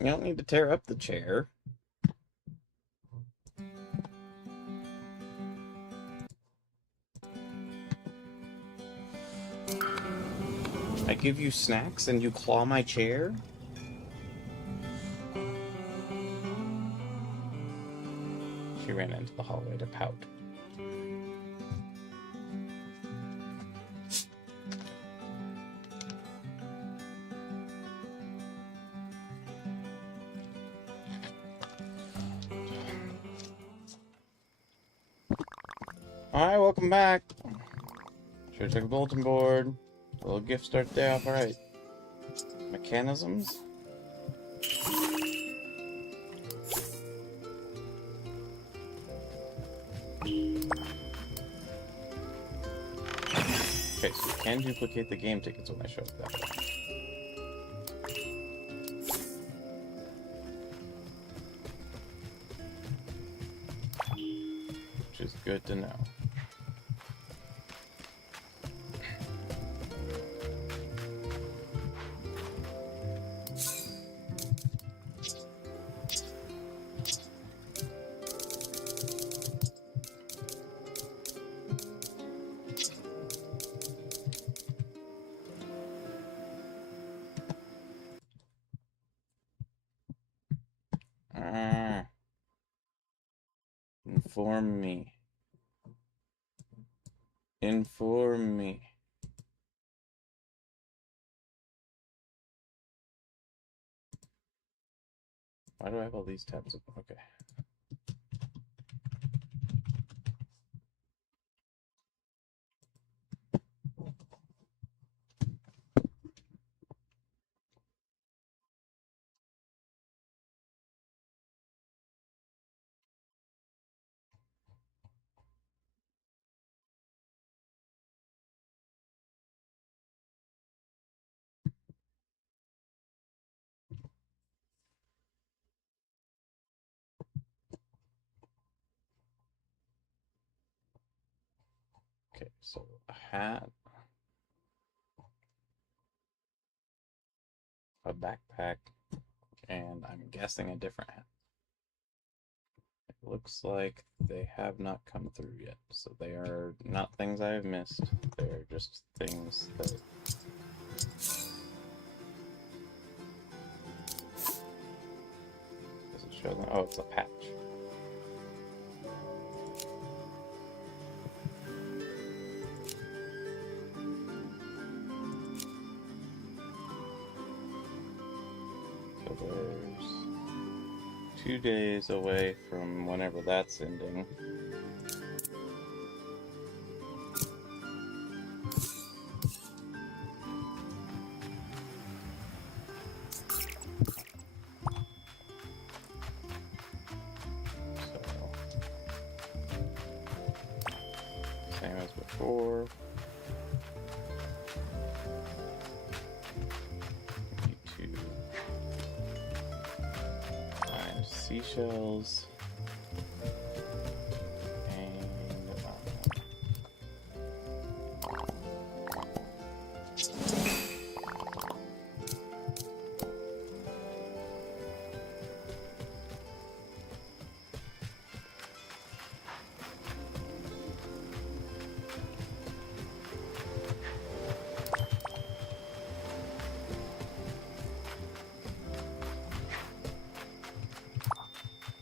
You don't need to tear up the chair. I give you snacks and you claw my chair? She ran into the hallway to pout. Alright, welcome back. Sure took a bulletin board. A little gift start the day off alright. Mechanisms? Okay, so you can duplicate the game tickets when I show up that way. Which is good to know. Inform me. Inform me. Why do I have all these tabs open? Okay. Okay, so a hat, a backpack, and I'm guessing a different hat. It looks like they have not come through yet, so they are not things I have missed. They're just things that... Does it show them? Oh, it's a patch. So there's 2 days away from whenever that's ending. Same as before. Need to find seashells.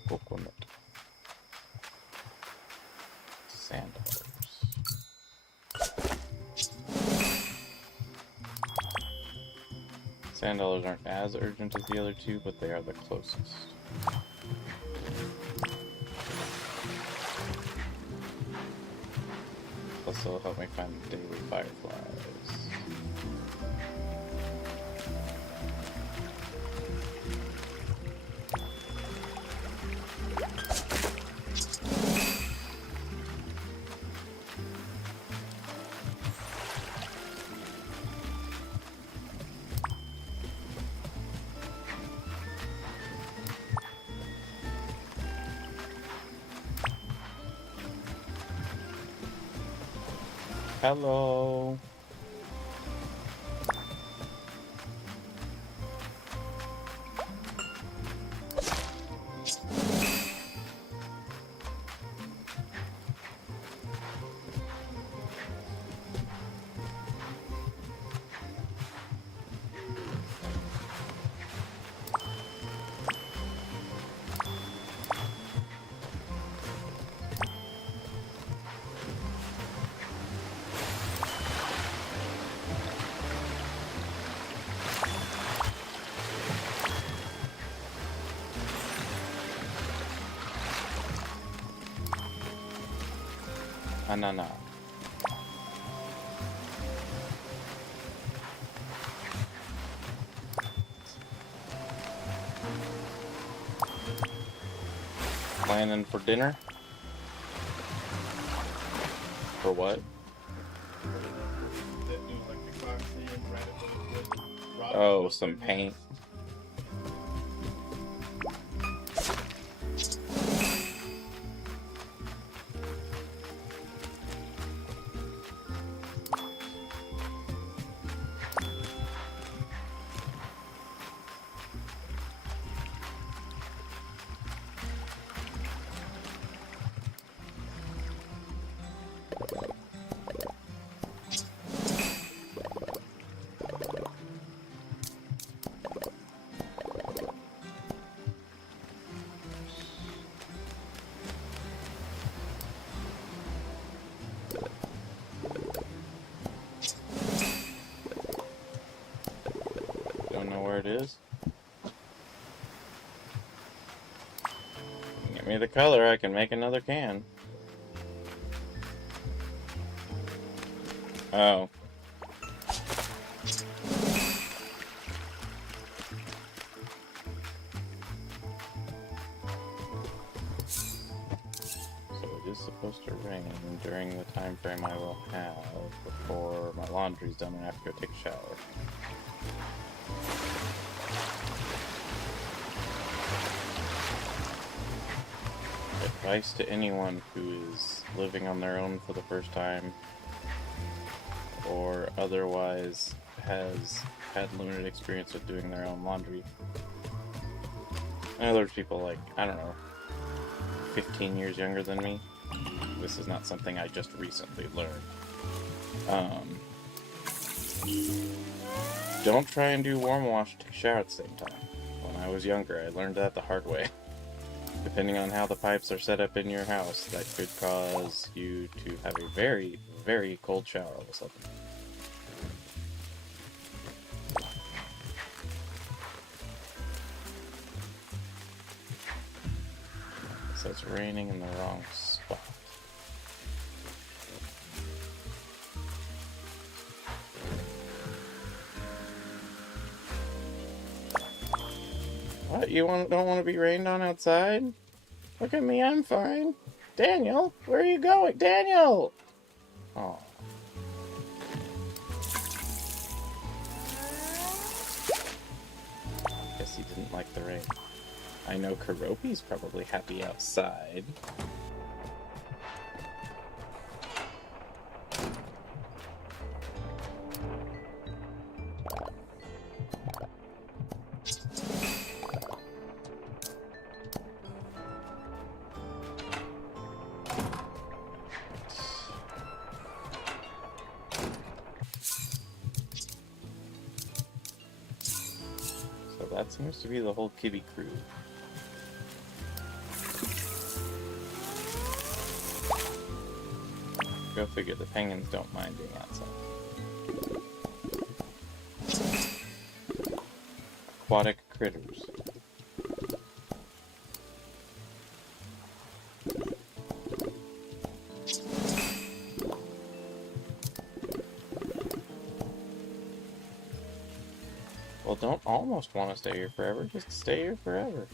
Coconut. Sand dollars. Sand dollars aren't as urgent as the other two, but they are the closest. Plus, it'll help me find daily fireflies. Hello. na. Planning for dinner? For what? Oh, some paint. Don't know where it is. Get me the color, I can make another can. Oh. So it is supposed to rain during the time frame I will have before my laundry's done and I have to go take a shower. Advice to anyone who is living on their own for the first time or otherwise has had limited experience with doing their own laundry. I know there's people like, I don't know, 15 years younger than me. This is not something I just recently learned. Don't try and do warm wash and take a shower at the same time. When I was younger, I learned that the hard way. Depending on how the pipes are set up in your house, that could cause you to have a very, very cold shower all of a sudden. So it's raining in the wrong spot. What? You don't want to be rained on outside? Look at me, I'm fine. Daniel, where are you going? Daniel! Oh. Guess he didn't like the rain. I know Keroppi's probably happy outside. So that seems to be the whole Kibby crew. Go figure, the penguins don't mind being outside. Aquatic critters. Well, don't almost want to stay here forever, just stay here forever.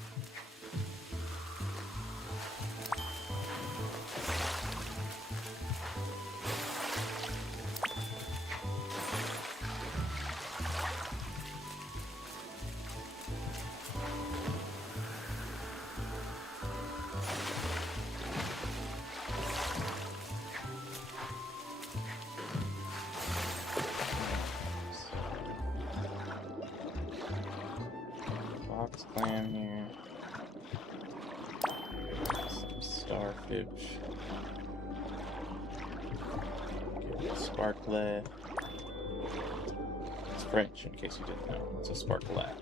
Fox clam here. Some starfish. Give it a sparklet. It's French, in case you didn't know. It's a sparklet.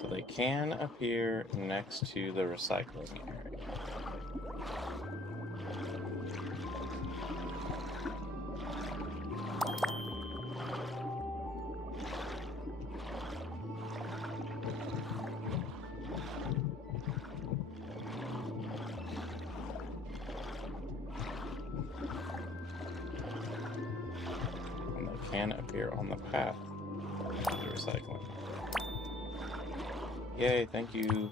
So they can appear next to the recycling area. can appear on the path of the recycling. Yay, thank you.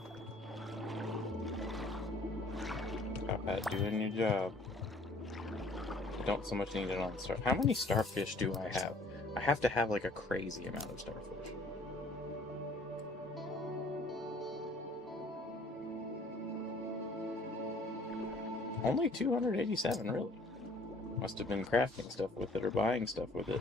Top Hat doing your job. I don't so much need it on the star. How many starfish do I have? I have to have like a crazy amount of starfish. Only 287, really? Must have been crafting stuff with it or buying stuff with it.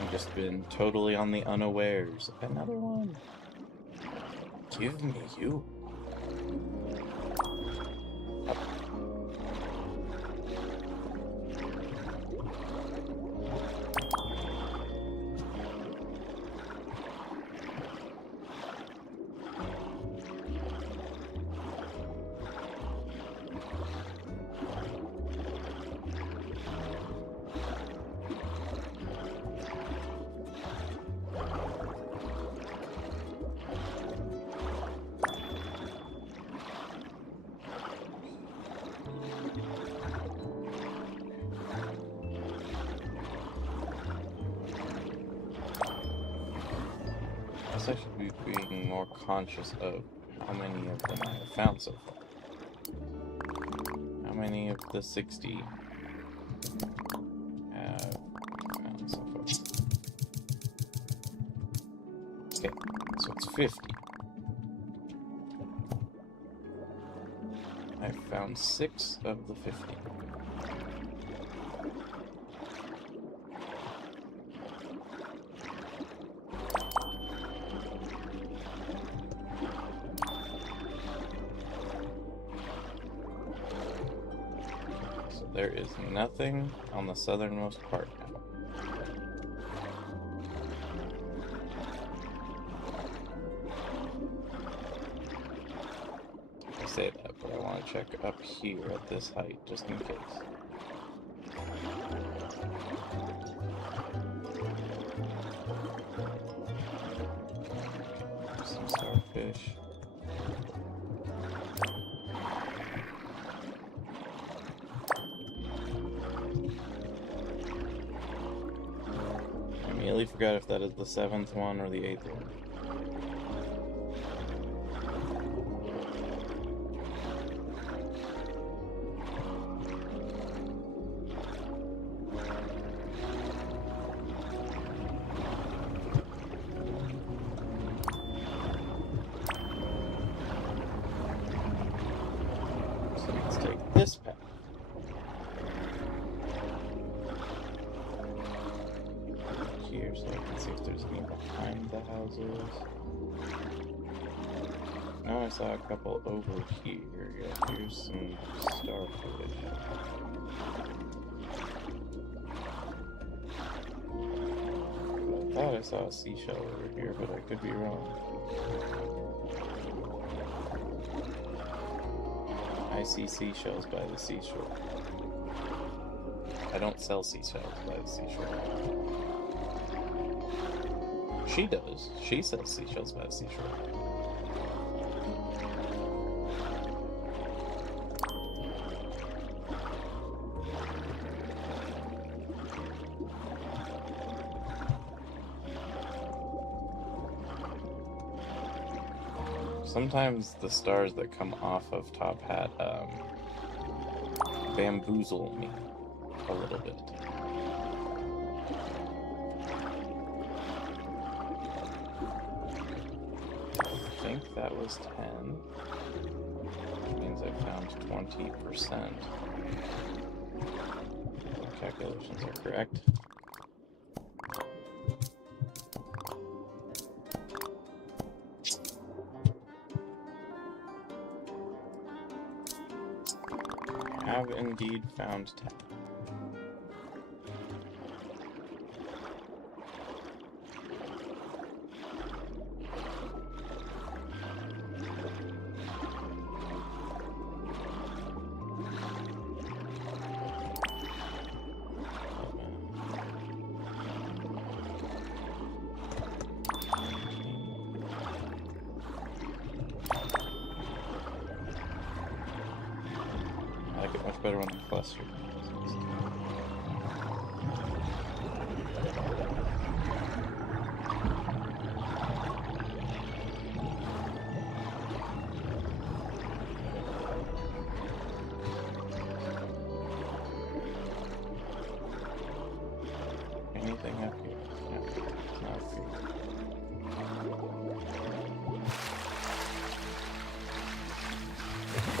I've just been totally on the unawares. Another one. Give me you. Up. I should be being more conscious of how many of them I have found so far. How many of the 60 have found so far? Okay, so it's 50. I've found 6 of the 50. There is nothing on the southernmost part now. I say that, but I want to check up here at this height, just in case. Some starfish. I immediately forgot if that is the 7th one or the 8th one. So let's take this path. Here so I can see if there's any behind the houses. Now I saw a couple over here. Yeah, here's some starfish. I thought I saw a seashell over here, but I could be wrong. I see seashells by the seashore. I don't sell seashells by the seashore. She does. She sells seashells by the seashore. Sometimes the stars that come off of Top Hat bamboozle me a little bit. I think that was 10. That means I found 20%. My calculations are correct. I have indeed found 10. I like it much better when they're clustered. Anything up here? No, it's not up here.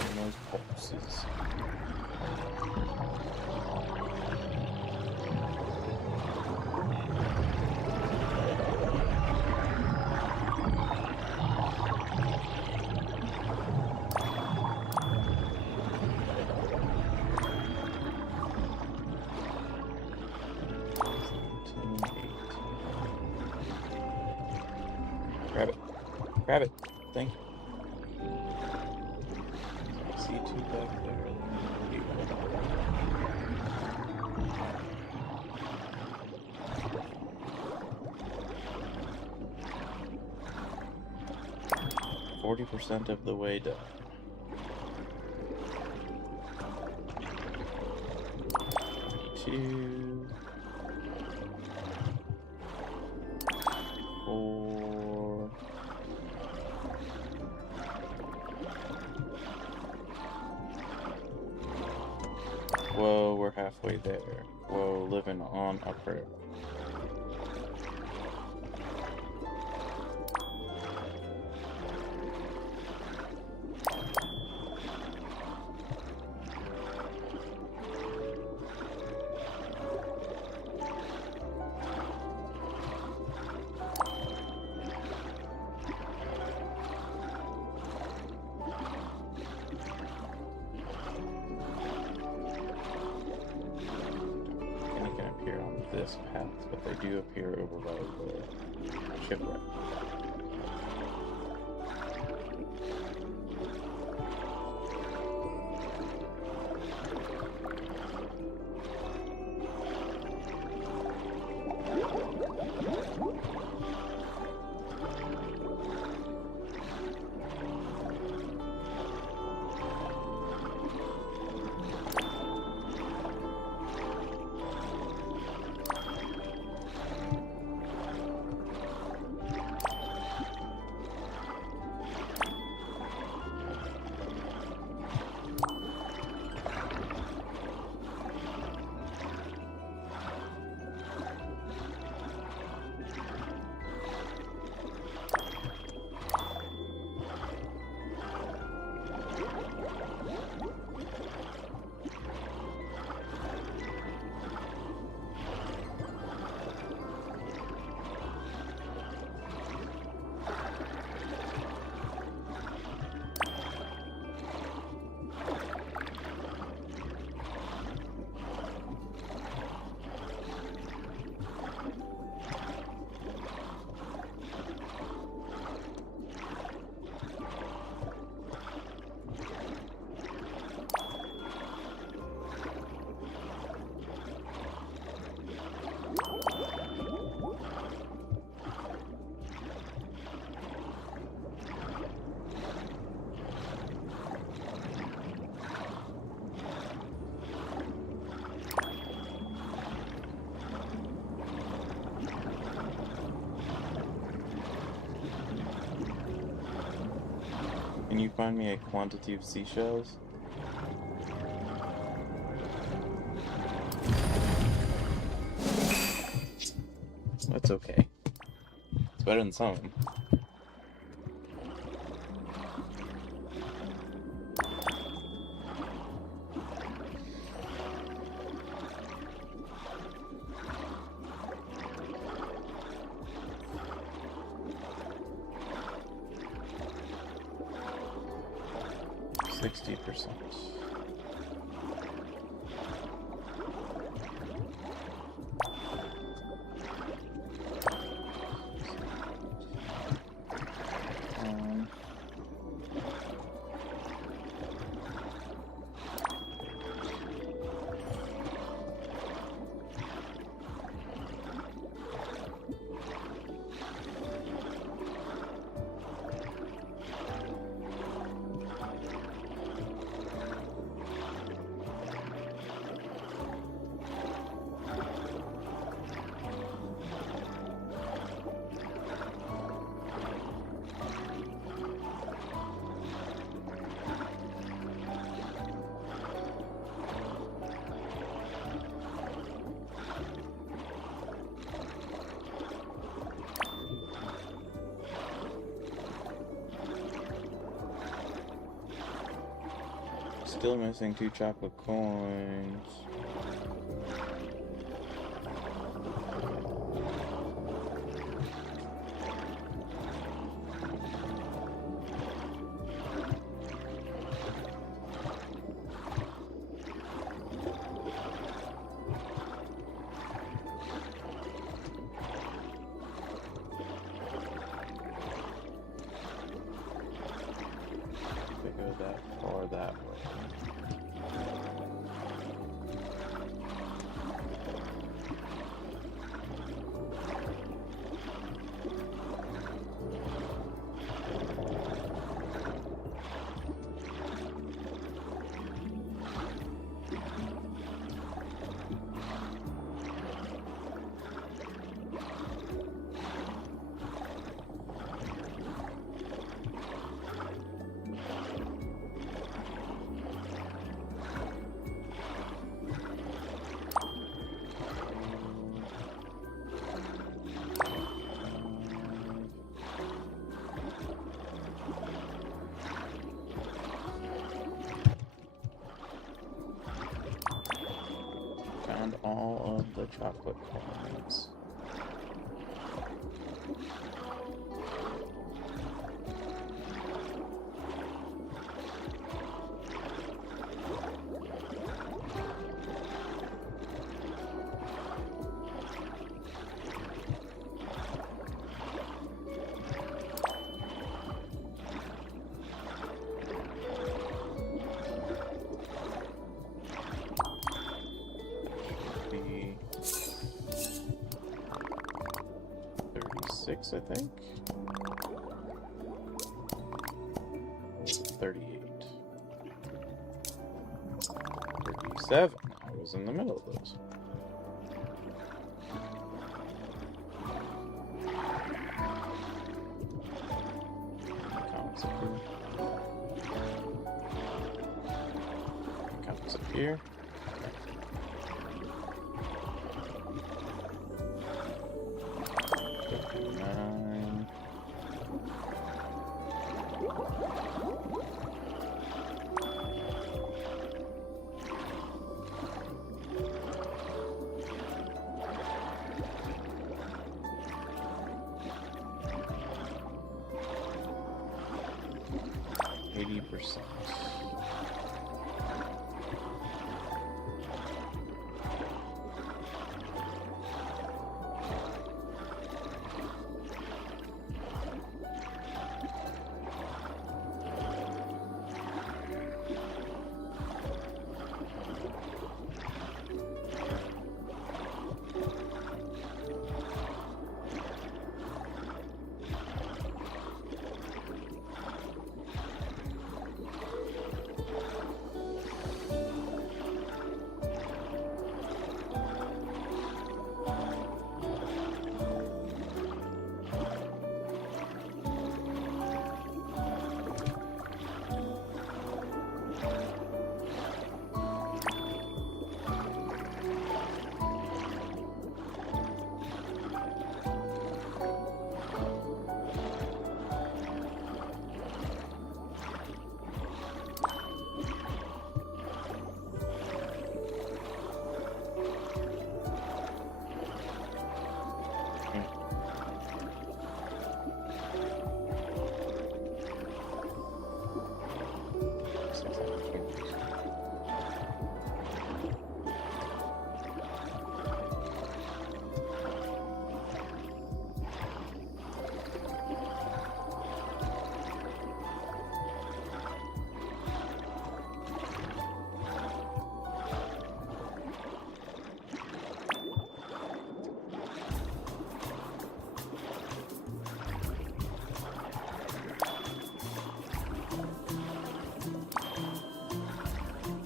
And those pulses. Grab it. Grab it. Thank you. C2 back there. 40% of the way done. Two, 4. Whoa, we're halfway there. Whoa, living on a prayer. Appear on this path, but they do appear over by the shipwreck. Can you find me a quantity of seashells? That's okay. It's better than some of them. %60. still missing 2 chocolate coins. They go that far that way. Found all of the chocolate coins. Be 36, I think. 38. 37. I was in the middle of those. Counts up here. Counts up here. Nine. %.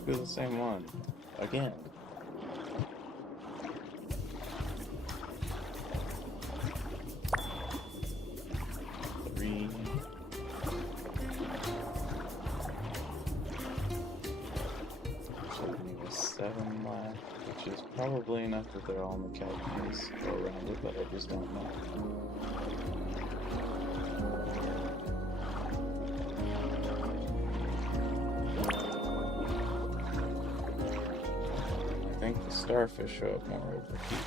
Do the same one again. Three. Should leave a 7 left, which is probably enough that they're all in the calculus go around it, but I just don't know. think the starfish show up more over here.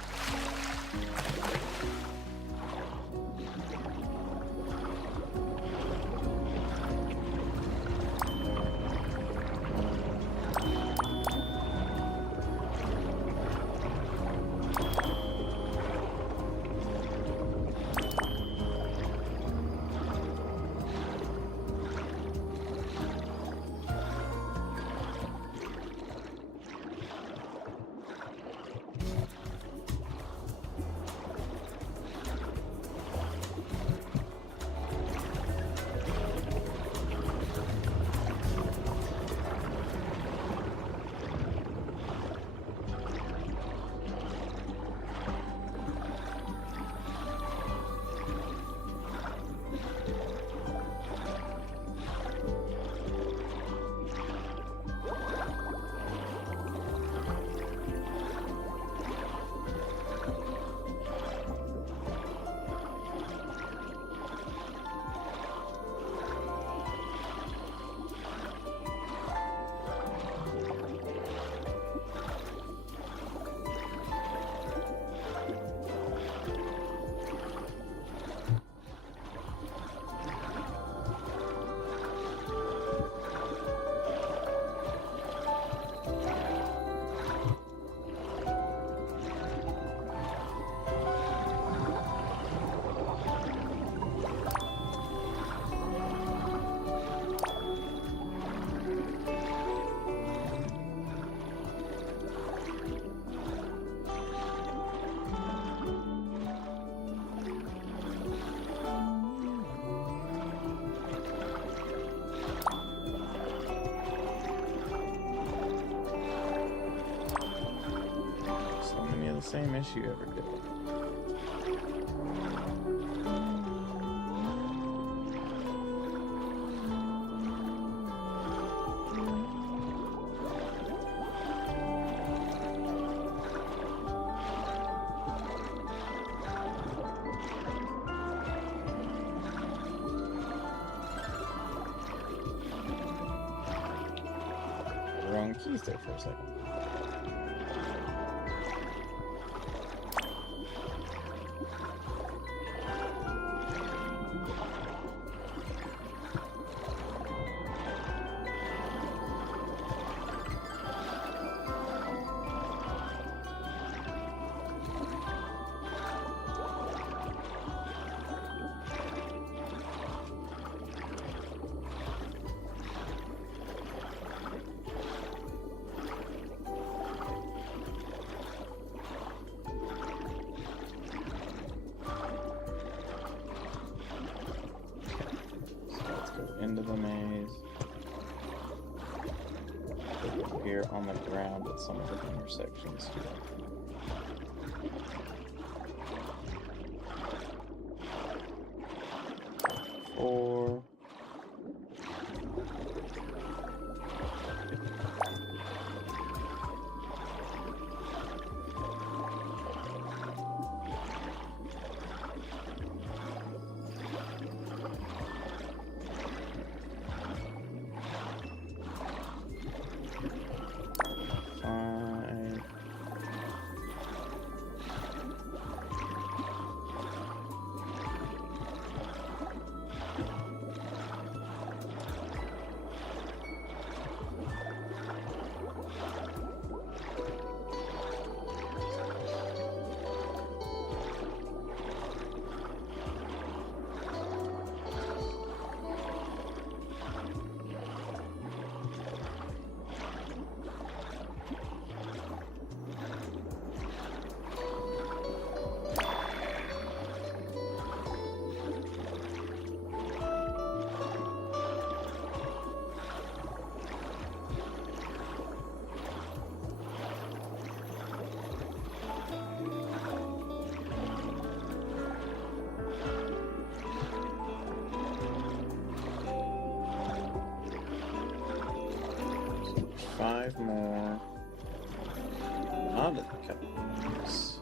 Same issue ever did. Wrong keys there for a second. Into the maze. Over here on the ground at some of the intersections too. Four. Five more. Onto the cups.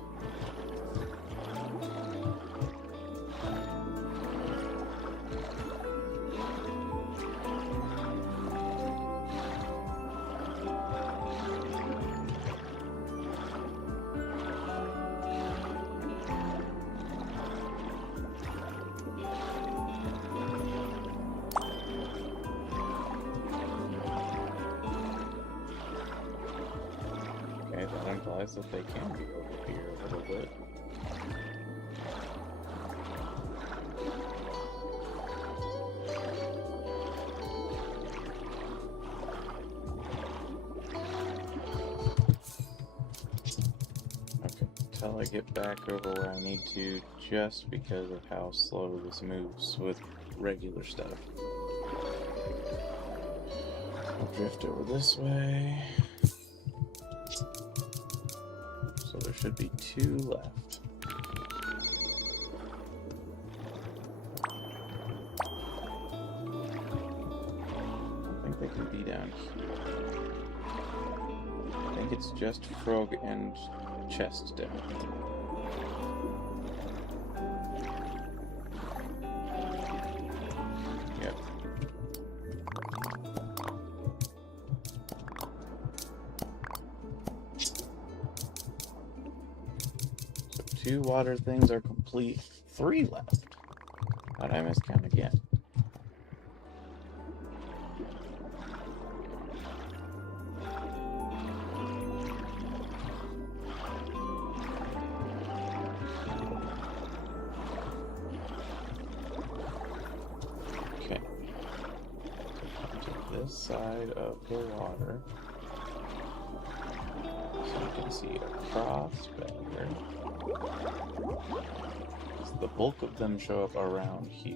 That implies that they can be over here a little bit. Okay, until I get back over where I need to, just because of how slow this moves with regular stuff. I'll drift over this way. So there should be 2 left. I think they can be down here. I think it's just Frog and Chest down here. Yep. So 2 water things are complete. 3 left. How'd I miscount again? Okay. To this side of the water. So you can see across better. So the bulk of them show up around here.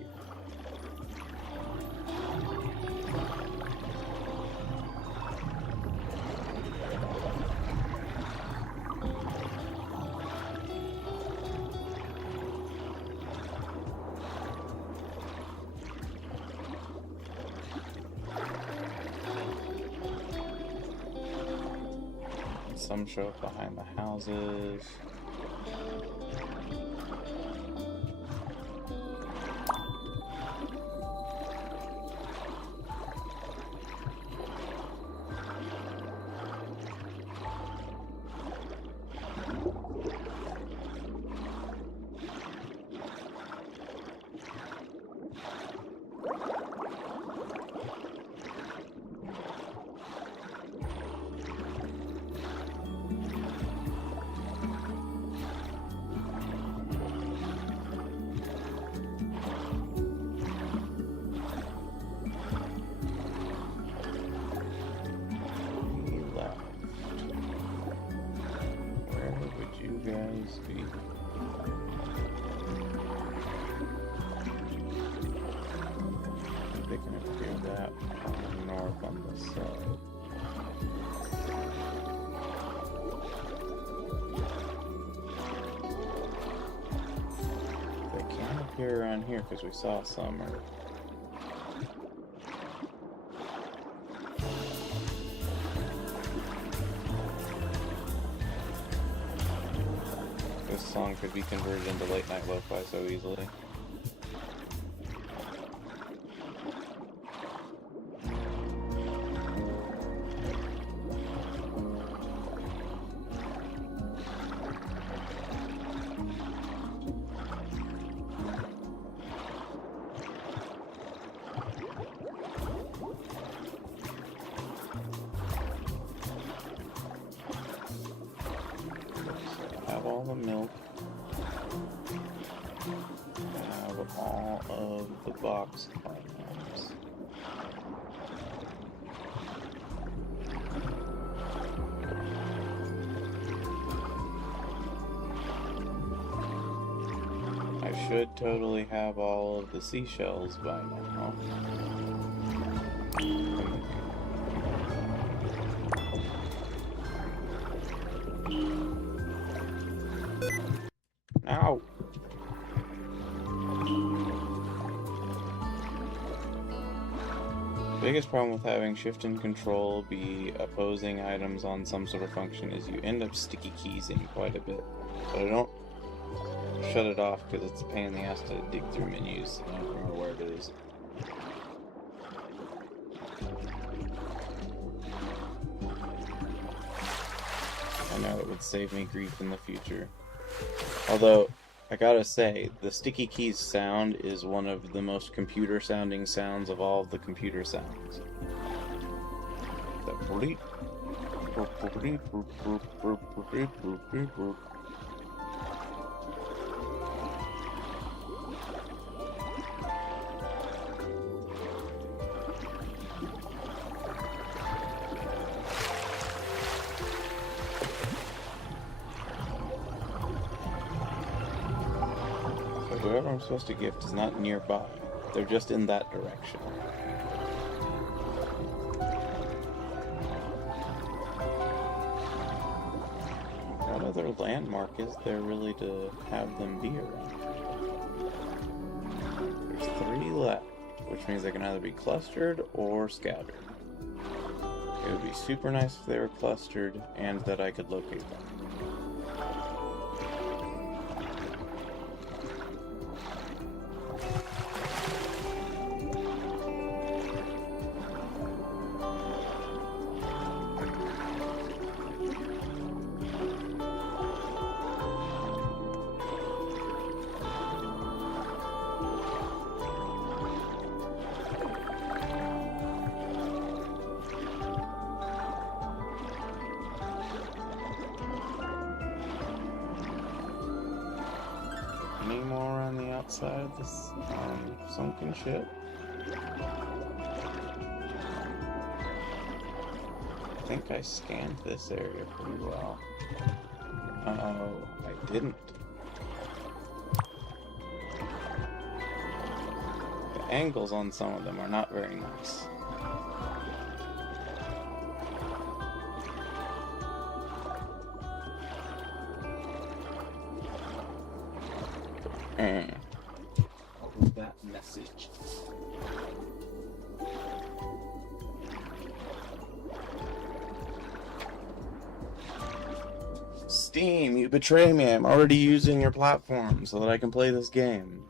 Some show up behind the houses. Guys be they can appear that north on this side. They can appear around here because we saw some or this song could be converted into late night lo-fi so easily. All the milk. I have all of the box items. I should totally have all of the seashells by now. Ow! Biggest problem with having shift and control be opposing items on some sort of function is you end up sticky keysing quite a bit. But I don't shut it off because it's a pain in the ass to dig through menus and I don't remember where it is. I know it would save me grief in the future. Although, I gotta say, the sticky keys sound is one of the most computer sounding sounds of all of the computer sounds. That bleep. Whoever I'm supposed to gift is not nearby. They're just in that direction. What other landmark is there really to have them be around? There's 3 left, which means they can either be clustered or scattered. It would be super nice if they were clustered and that I could locate them. Any more on the outside of this sunken ship? I think I scanned this area pretty well. Oh, I didn't. The angles on some of them are not very nice. What was that message? Steam, you betray me. I'm already using your platform so that I can play this game.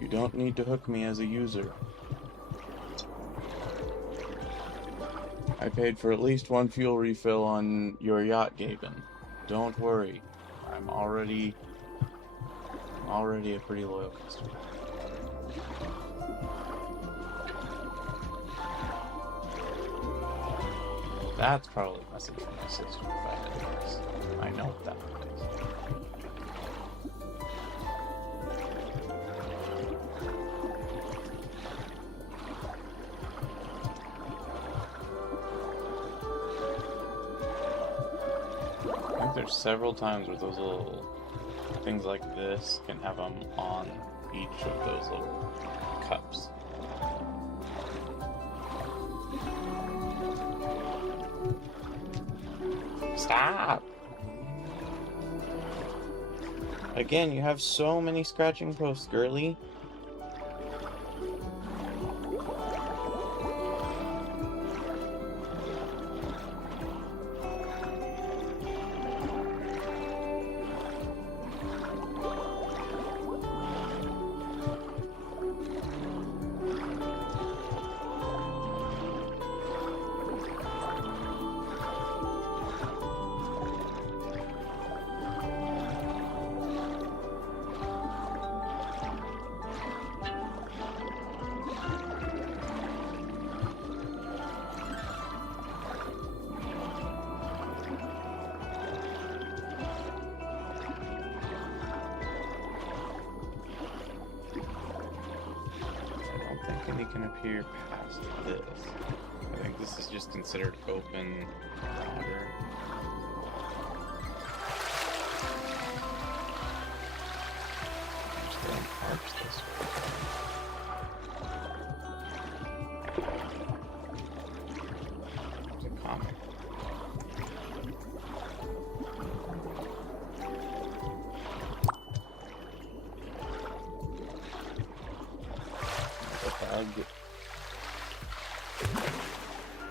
You don't need to hook me as a user. I paid for at least 1 fuel refill on your yacht, Gaben. Don't worry. I'm already a pretty loyal customer. That's probably a message from my sister if I had to guess. I know what that one is. I think there's several times where those little things like this can have them on each of those little cups. Stop! Again, you have so many scratching posts, girly. Any can appear past this. I think this is just considered open water. Just going arch this way. There's a comic.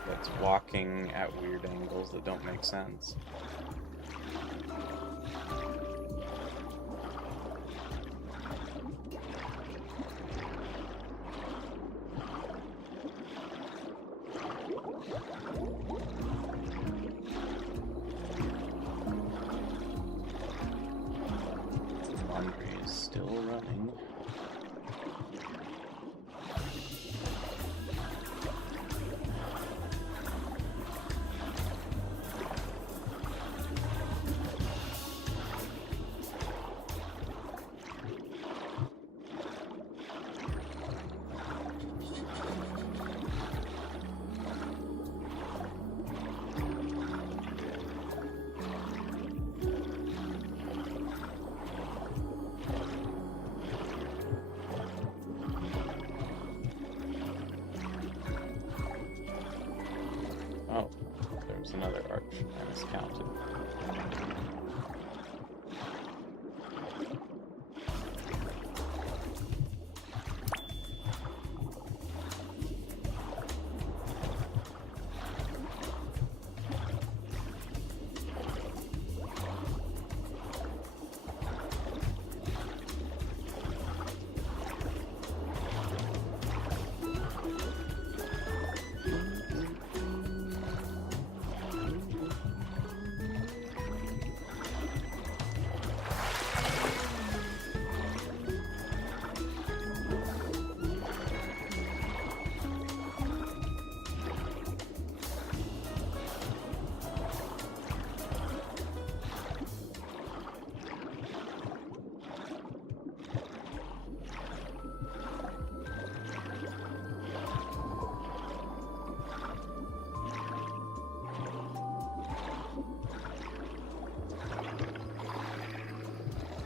That's walking at weird angles that don't make sense. still running. Oh, there's another arch I miscounted.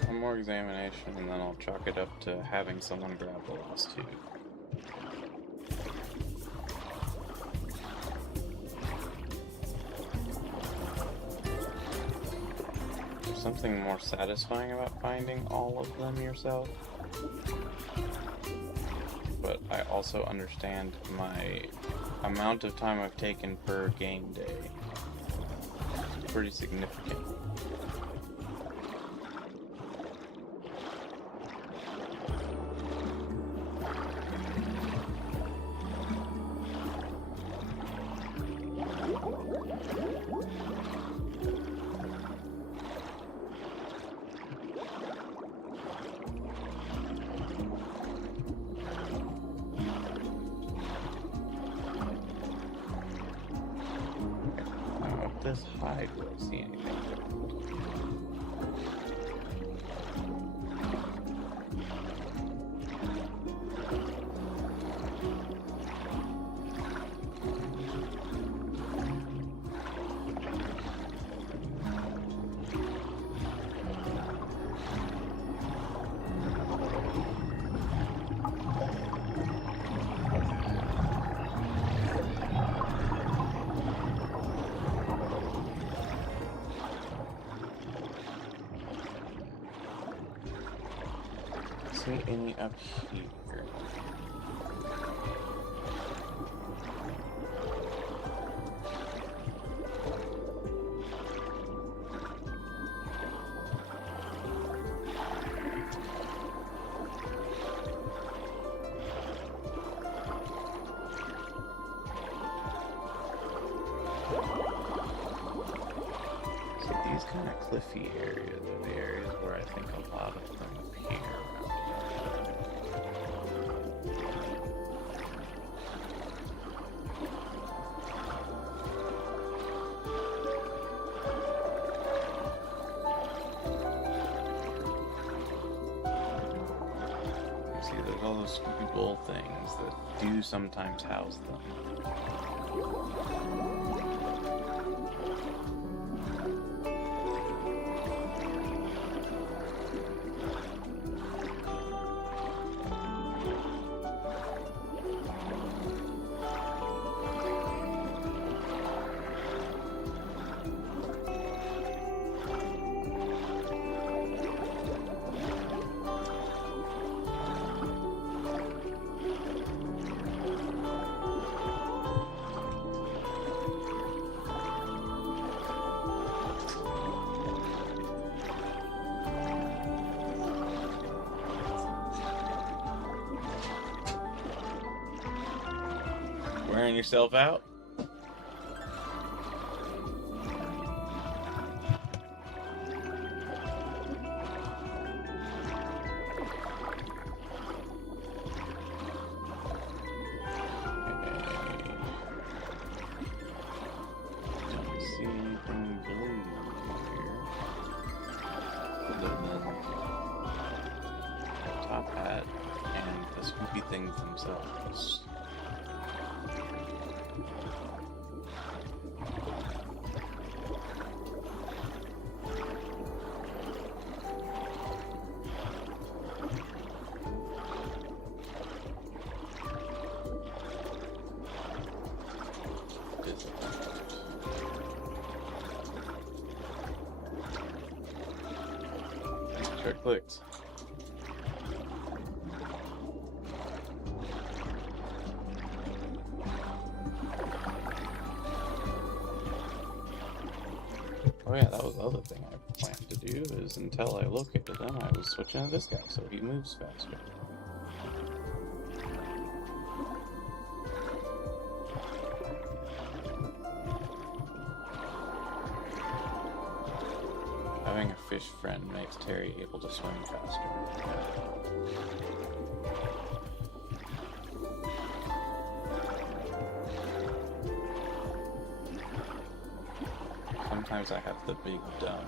One more examination, and then I'll chalk it up to having someone grab the last two. There's something more satisfying about finding all of them yourself. But I also understand my amount of time I've taken per game day. It's pretty significant. This hide, do I see anything different? See any up here? So these kind of cliffy areas are the areas where I think a lot of them appear. See, there's all those Scooby Bowl things that do sometimes house them. Wearing yourself out? top hat and the spooky things themselves. Sure clicked. Oh yeah, that was the other thing I planned to do, is until I located them, I was switching to this guy, so he moves faster. Having a fish friend makes Terry able to swim faster. Sometimes I have the big dumb.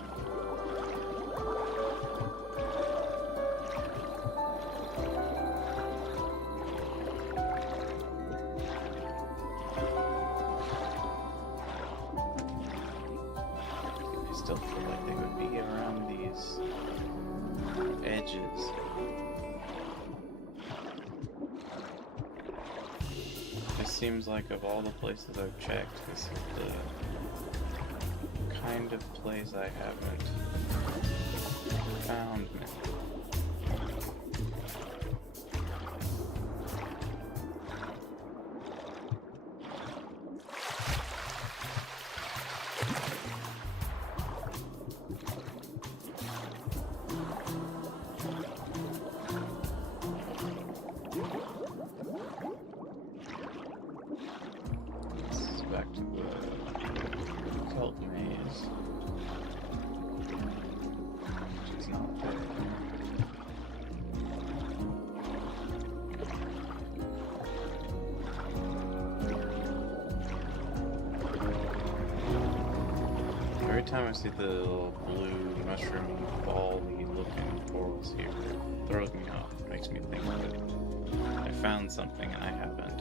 I still feel like they would be around these edges. This seems like, of all the places I've checked, this is the kind of place I haven't found many. This is back to the cult maze. Which is not there. Every time I see the little blue mushroom ball-y looking corals here, it throws me off. It makes me think that I found something and I haven't.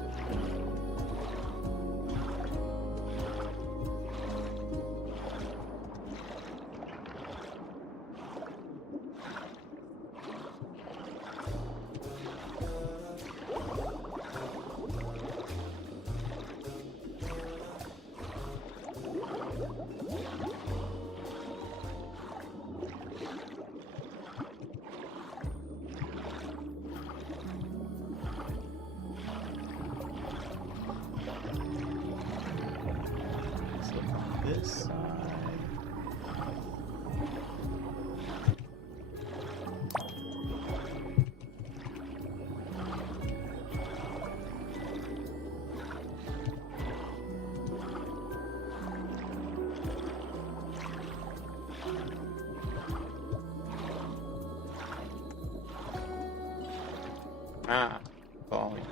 Let's look on this side. Ah, falling.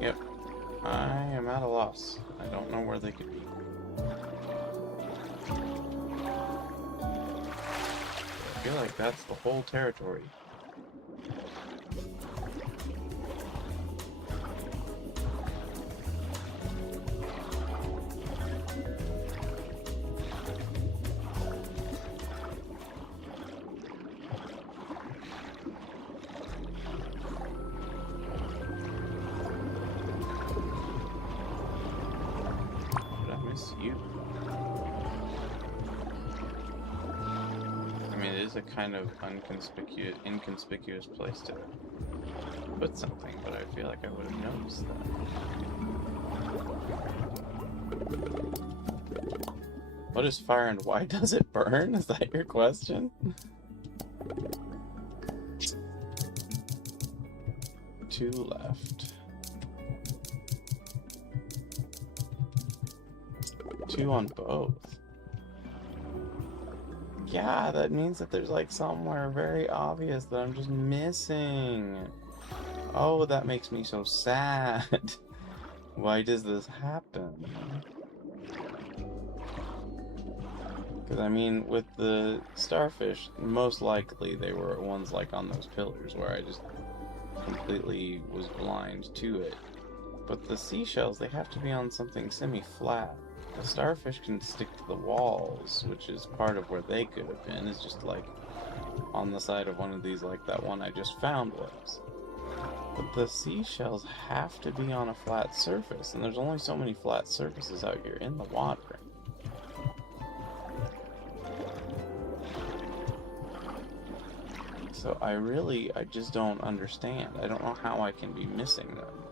Yep, I am at a loss. I don't know where they could be. I feel like that's the whole territory. You. I mean, it is a kind of inconspicuous place to put something, but I feel like I would have noticed that. What is fire and why does it burn? Is that your question? 2 left. 2 on both. Yeah, that means that there's like somewhere very obvious that I'm just missing. Oh, that makes me so sad. Why does this happen? Because, I mean, with the starfish, most likely they were ones like on those pillars where I just completely was blind to it. But the seashells, they have to be on something semi-flat. The starfish can stick to the walls, which is part of where they could have been, is just like on the side of one of these like that one I just found was. But the seashells have to be on a flat surface, and there's only so many flat surfaces out here in the water. So I just don't understand. I don't know how I can be missing them.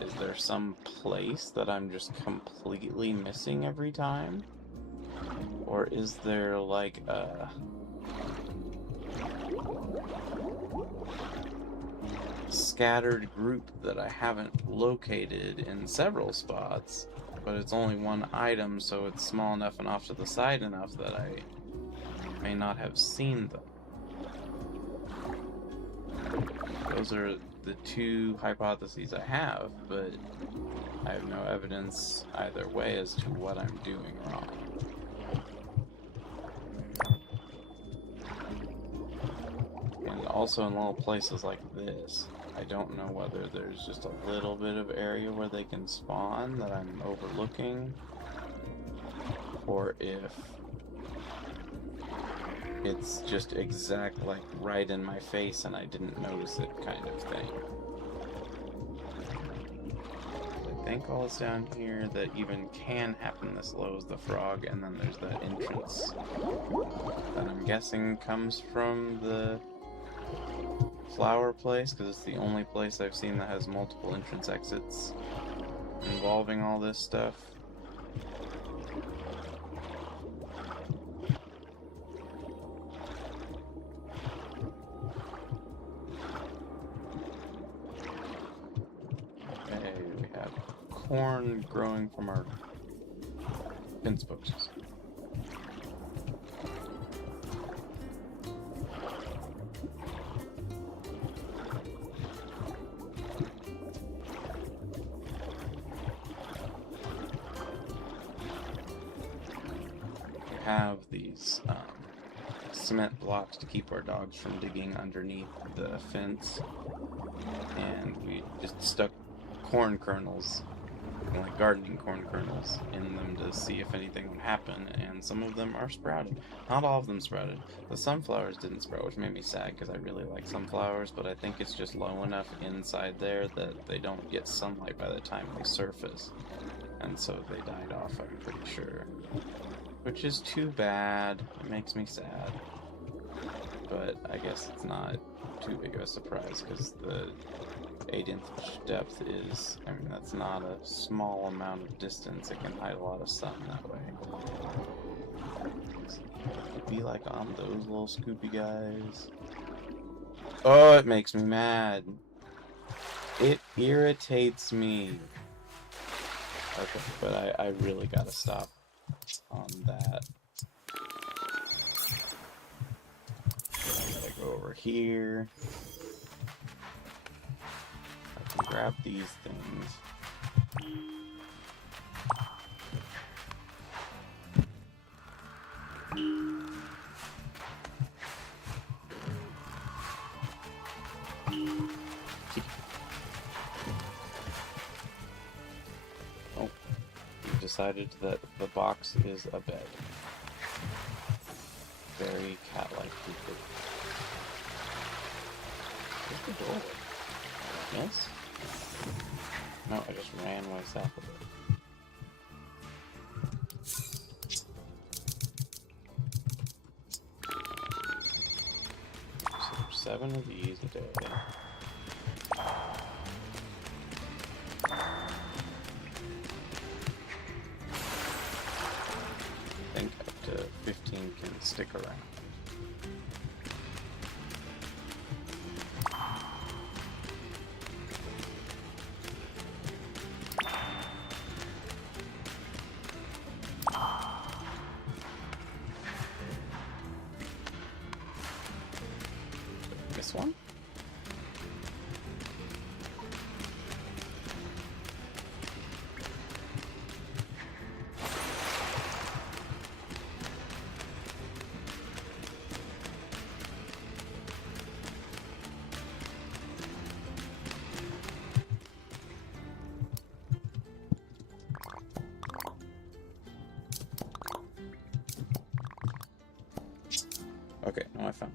Is there some place that I'm just completely missing every time? Or is there like a scattered group that I haven't located in several spots, but it's only one item, so it's small enough and off to the side enough that I may not have seen them? Those are the 2 hypotheses I have, but I have no evidence either way as to what I'm doing wrong. And also in little places like this, I don't know whether there's just a little bit of area where they can spawn that I'm overlooking, or if it's just like right in my face and I didn't notice it kind of thing. I think all that's down here that even can happen this low is the frog, and then there's that entrance that I'm guessing comes from the flower place, because it's the only place I've seen that has multiple entrance exits involving all this stuff. Okay, we have corn growing from our fence posts. Have these cement blocks to keep our dogs from digging underneath the fence, and we just stuck corn kernels, like gardening corn kernels, in them to see if anything would happen, and some of them are sprouting. Not all of them sprouted. The sunflowers didn't sprout, which made me sad because I really like sunflowers, but I think it's just low enough inside there that they don't get sunlight by the time they surface, and so they died off, I'm pretty sure. Which is too bad. It makes me sad. But I guess it's not too big of a surprise because the 8-inch depth is, I mean, that's not a small amount of distance. It can hide a lot of sun that way. It'd be like on those little Scoopy guys. Oh, it makes me mad. It irritates me. Okay, but I really gotta stop on that. I gotta go over here. I can grab these things. Oh, we decided that the box is a bed. Very cat-like creature. Where's the door? Yes? No, I just ran way south of it. So there's 7 of these a day. might stick around. Miss one? Okay, no, I found.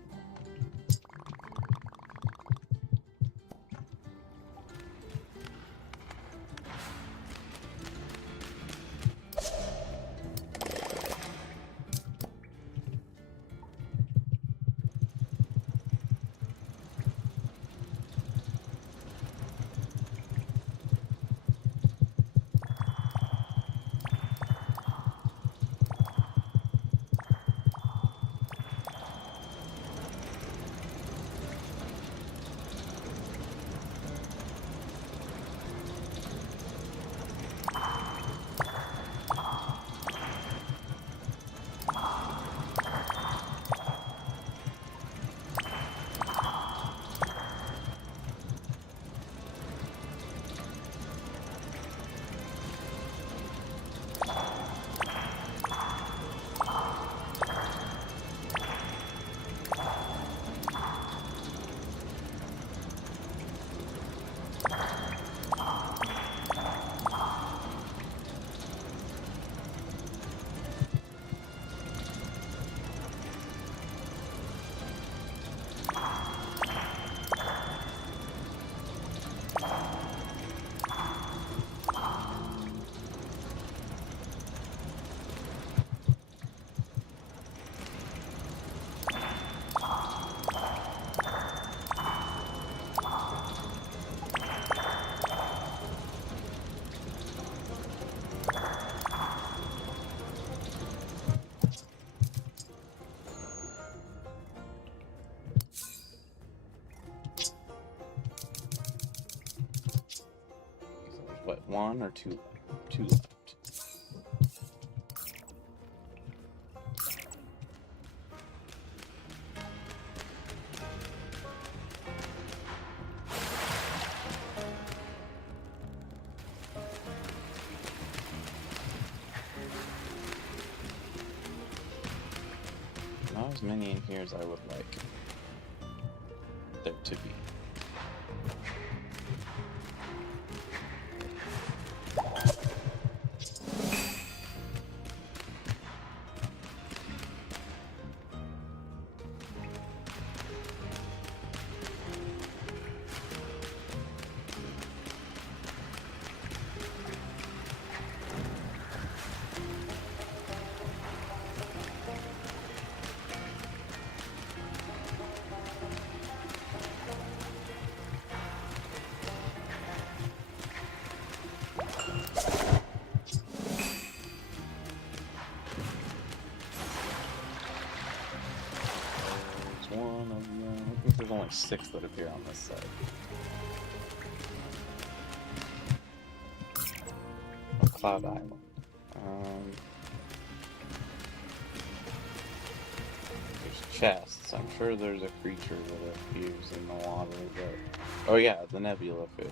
What, one or two? Two left. Not as many in here as I would like there to be. One of them. I think there's only 6 that appear on this side. Oh, Cloud Island. There's chests. I'm sure there's a creature that appears in the water, but... Oh yeah, the nebula fish.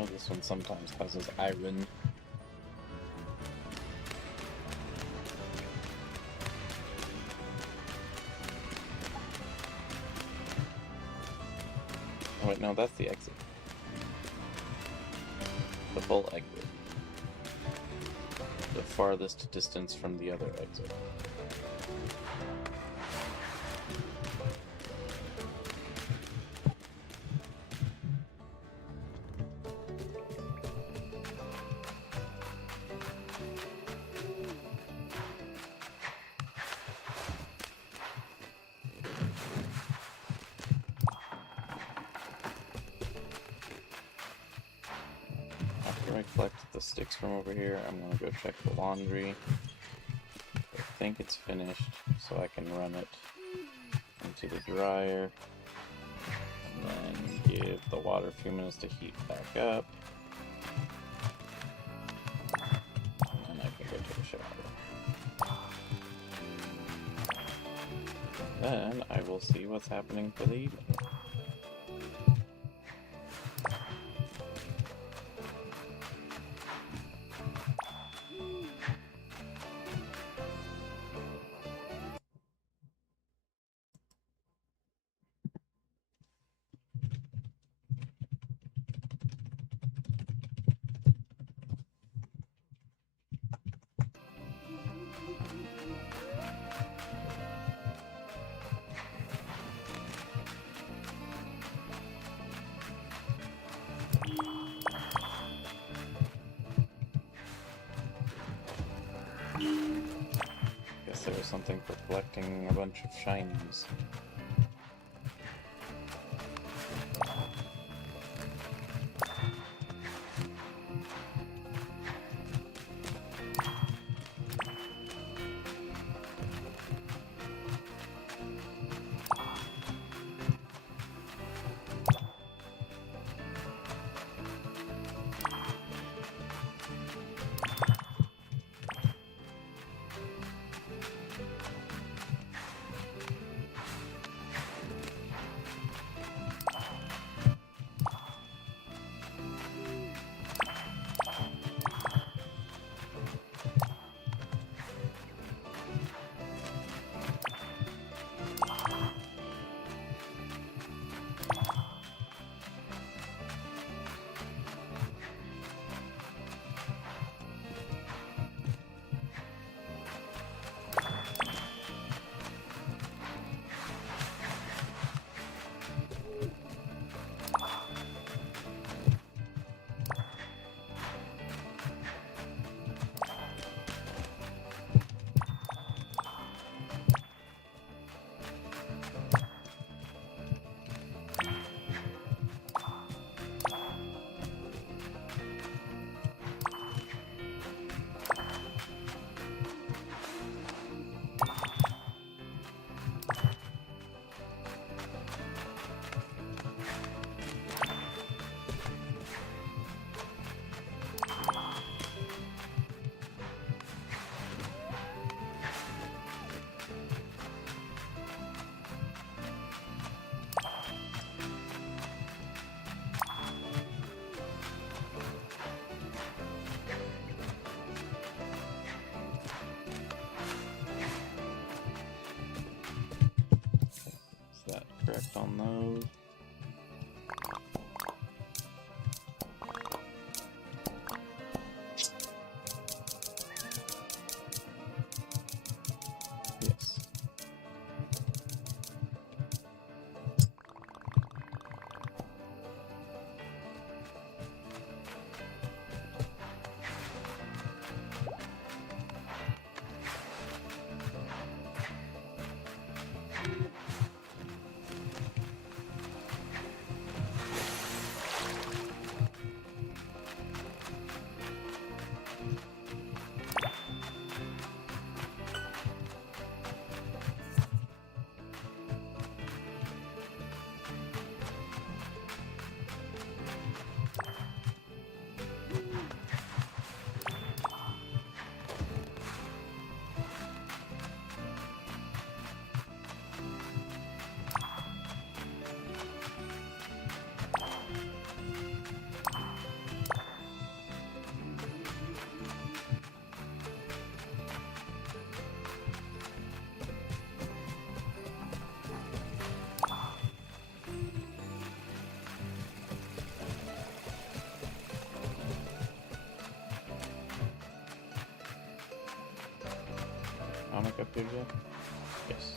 know this one sometimes causes iron. Oh wait, no, that's the exit. The full exit. The farthest distance from the other exit. After I collect the sticks from over here, I'm gonna go check the laundry. I think it's finished, so I can run it into the dryer. And then give the water a few minutes to heat back up. And then I can go take a shower. Then I will see what's happening for the evening. Guess there was something for collecting a bunch of shinies. Correct on those. Yes. food yet? Yes.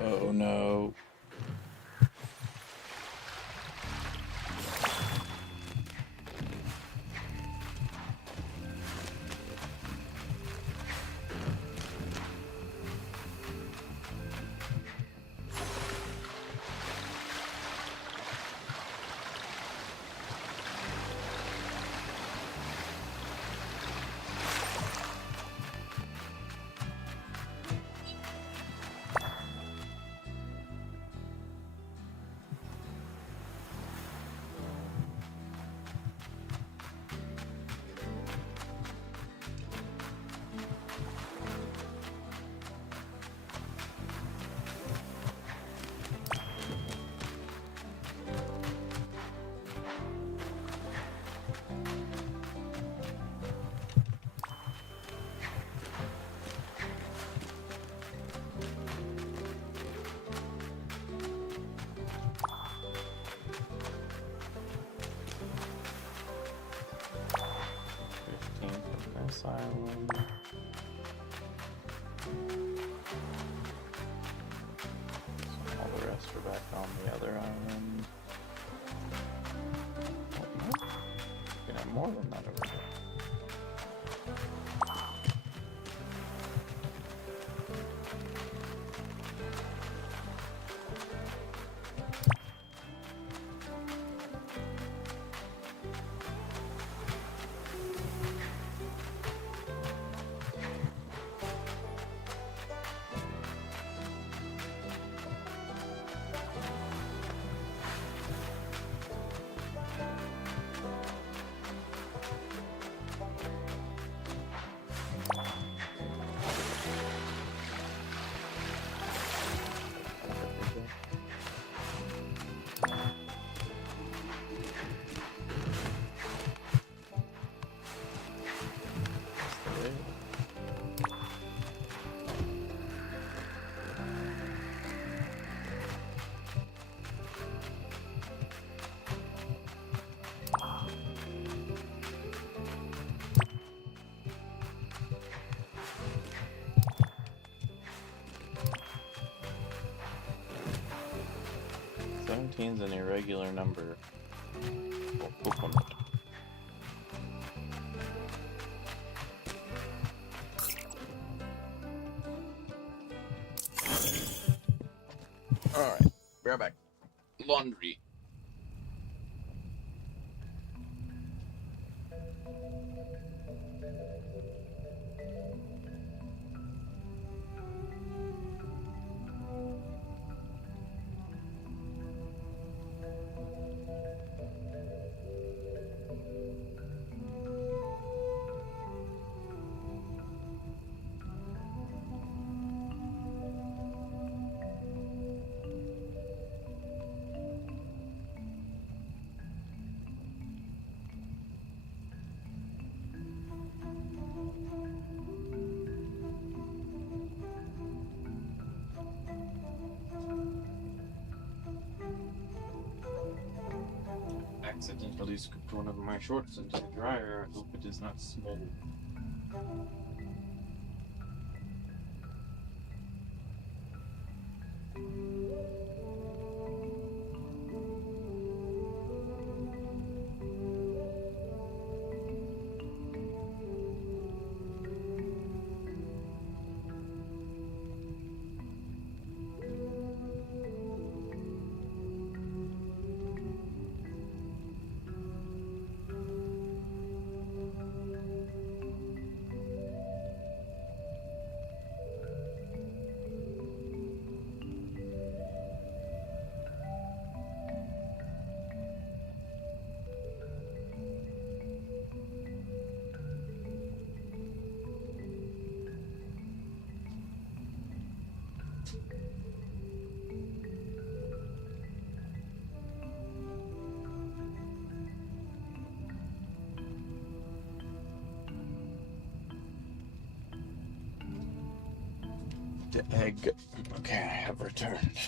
Oh no. Island. So all the rest are back on the other island. Oh, no. You can have more than that over there. Seventeen's an irregular number for coconut. Alright, be right back. Laundry. accidentally scooped one of my shorts into the dryer. I hope it is not small. The egg. Okay, I have returned.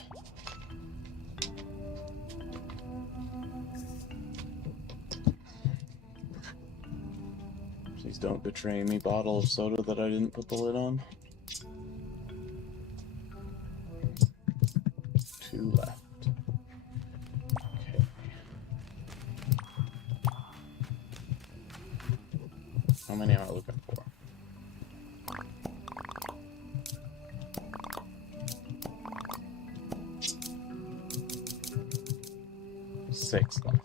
Please don't betray me, bottle of soda that I didn't put the lid on. 2 left. Okay. How many am I looking for? 6 left.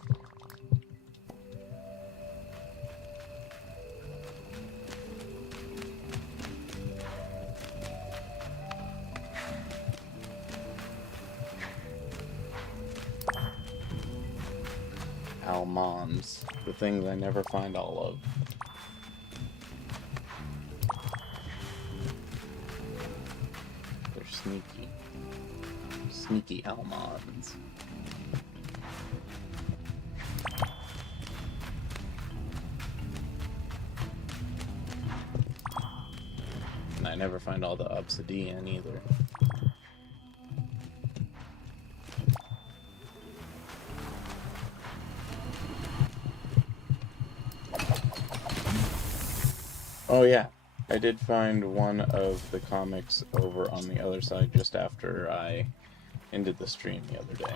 Almonds, the things I never find all of. They're sneaky. Sneaky almonds. And I never find all the obsidian either. Oh yeah, I did find one of the comics over on the other side just after I ended the stream the other day.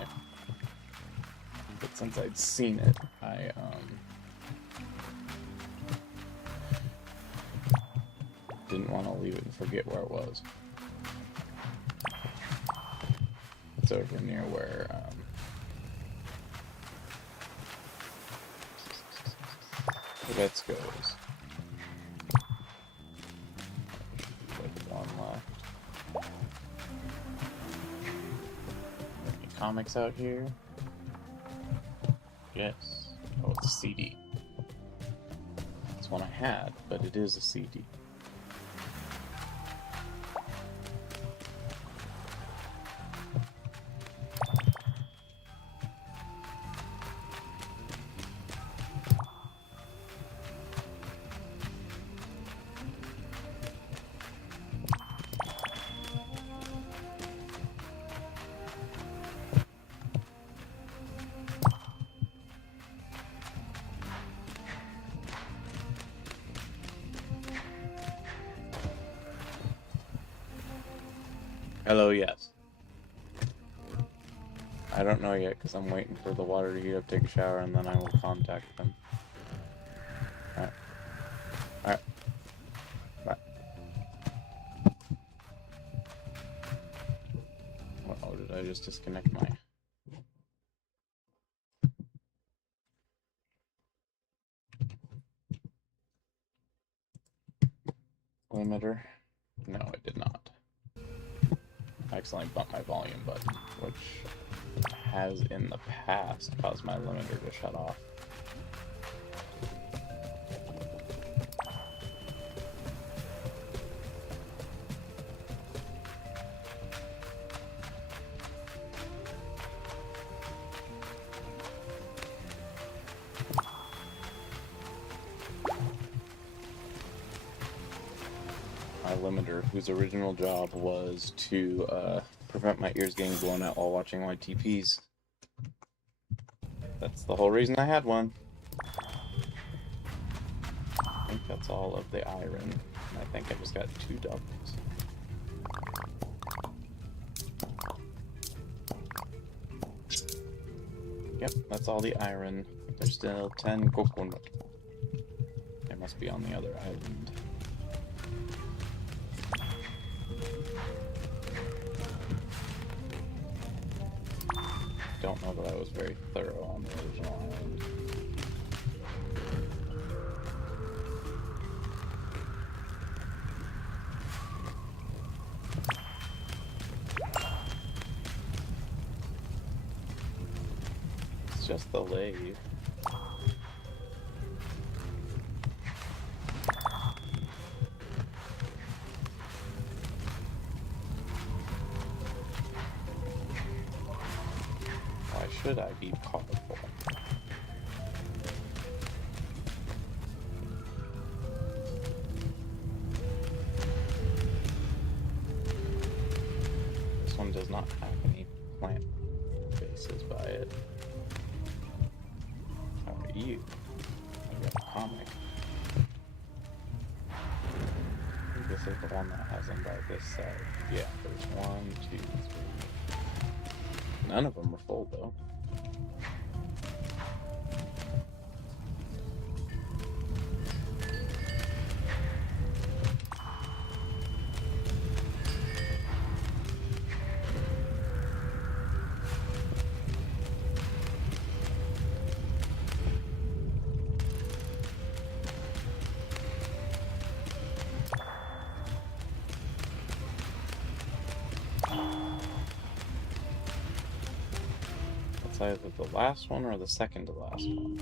But since I'd seen it, I didn't want to leave it and forget where it was. It's over near where Vets goes. Like 1 left. Any comics out here? Yes. Oh, it's a CD. It's one I had, but it is a CD. Hello, yes. I don't know yet because I'm waiting for the water to heat up, take a shower, and then I will contact them. Alright. Alright. Bye. Oh, did I just disconnect my... limiter? No, it did not. I accidentally bumped my volume button, which has in the past caused my limiter to shut off. My limiter, whose original job was to prevent my ears getting blown out while watching YTPs. That's the whole reason I had one. I think that's all of the iron. And I think I just got 2 doubles. Yep, that's all the iron. There's still 10 coconut. They must be on the other island. Don't know that I was very thorough on the original island. It's just the lathe. Why should I be powerful? This one does not have any plant faces by it. How are you? I got a comic. I think this is the one that has them by this side. Yeah, there's 1, 2, 3. None of them are full though. It's either the last one or the second to last one.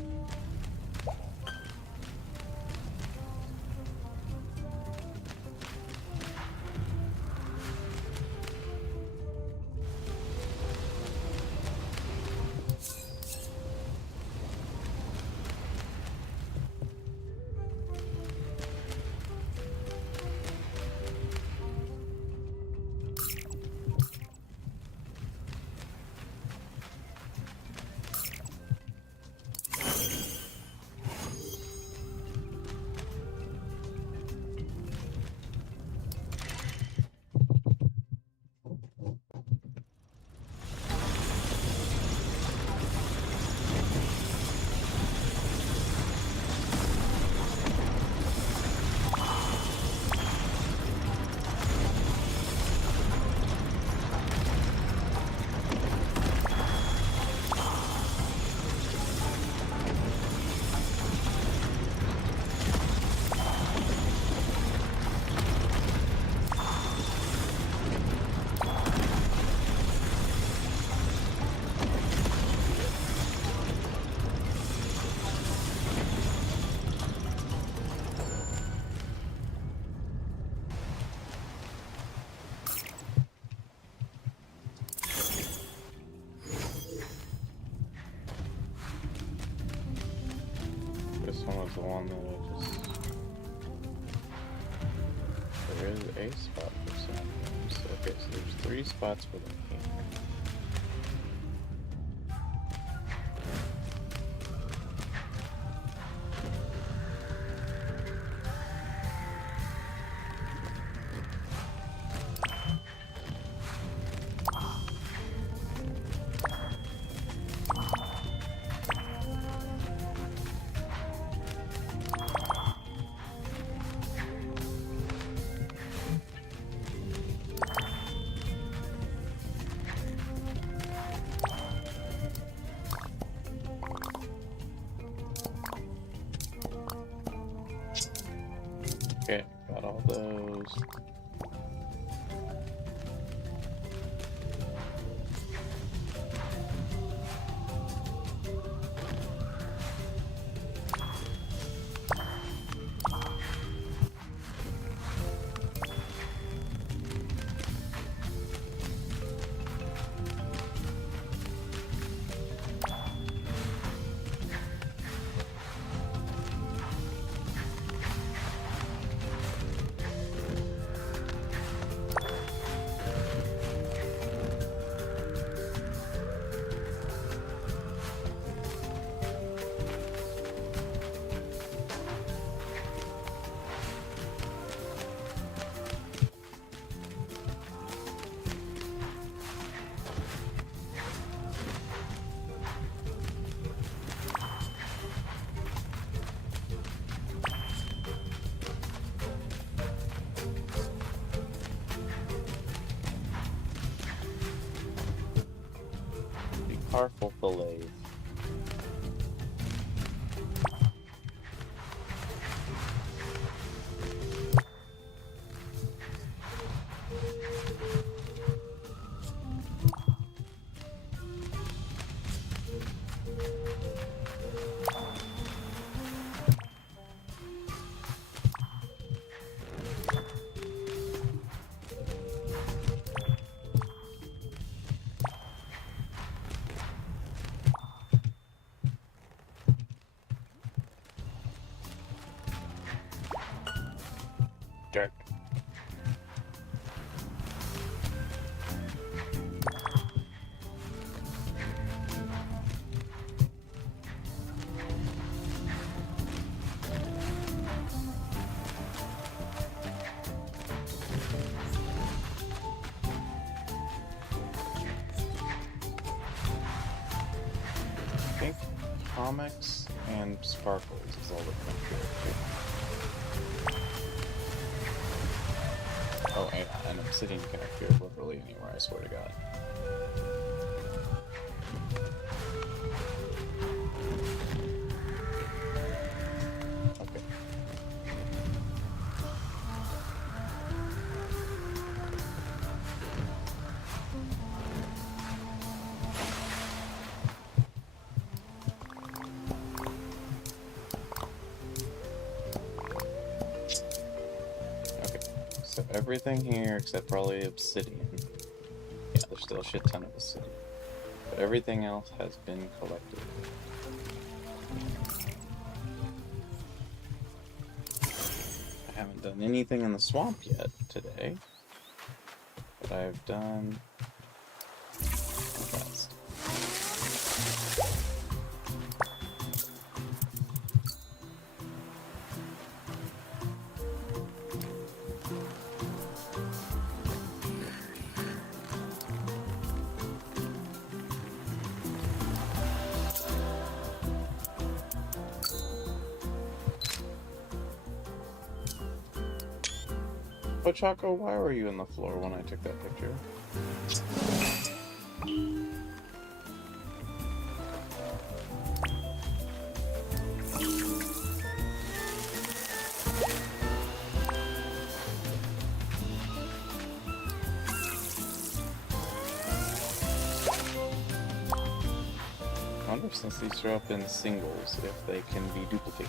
This one was the one that I just... There is a spot for sandworms. Okay, so there's 3 spots for them here. Okay, got all those. powerful fillet. Dirt. I think comics and sparkles is all that comes through. Oh, and obsidian can appear literally anywhere, I swear to God. Okay. Okay. So everything here except probably obsidian. Yeah, there's still a shit ton of obsidian. But everything else has been collected. I haven't done anything in the swamp yet today. But I've done... That's... But Choco, why were you on the floor when I took that picture? I wonder if since these show up in singles, if they can be duplicated.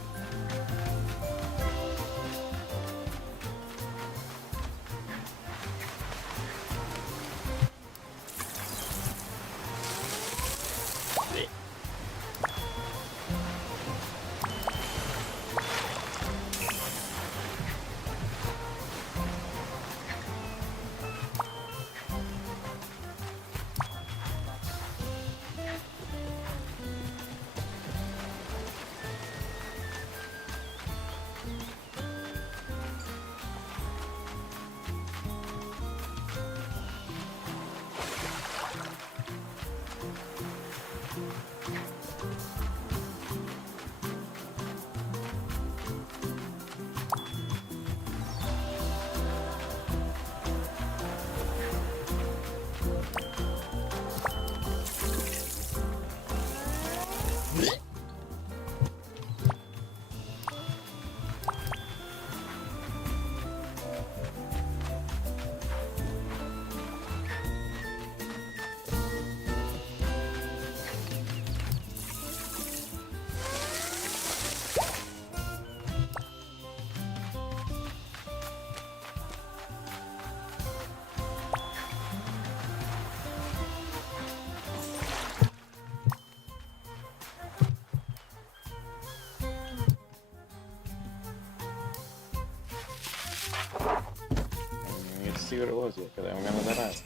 See what it was yet, because I haven't got that out.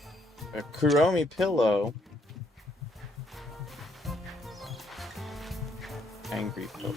A Kuromi pillow. Angry pillow.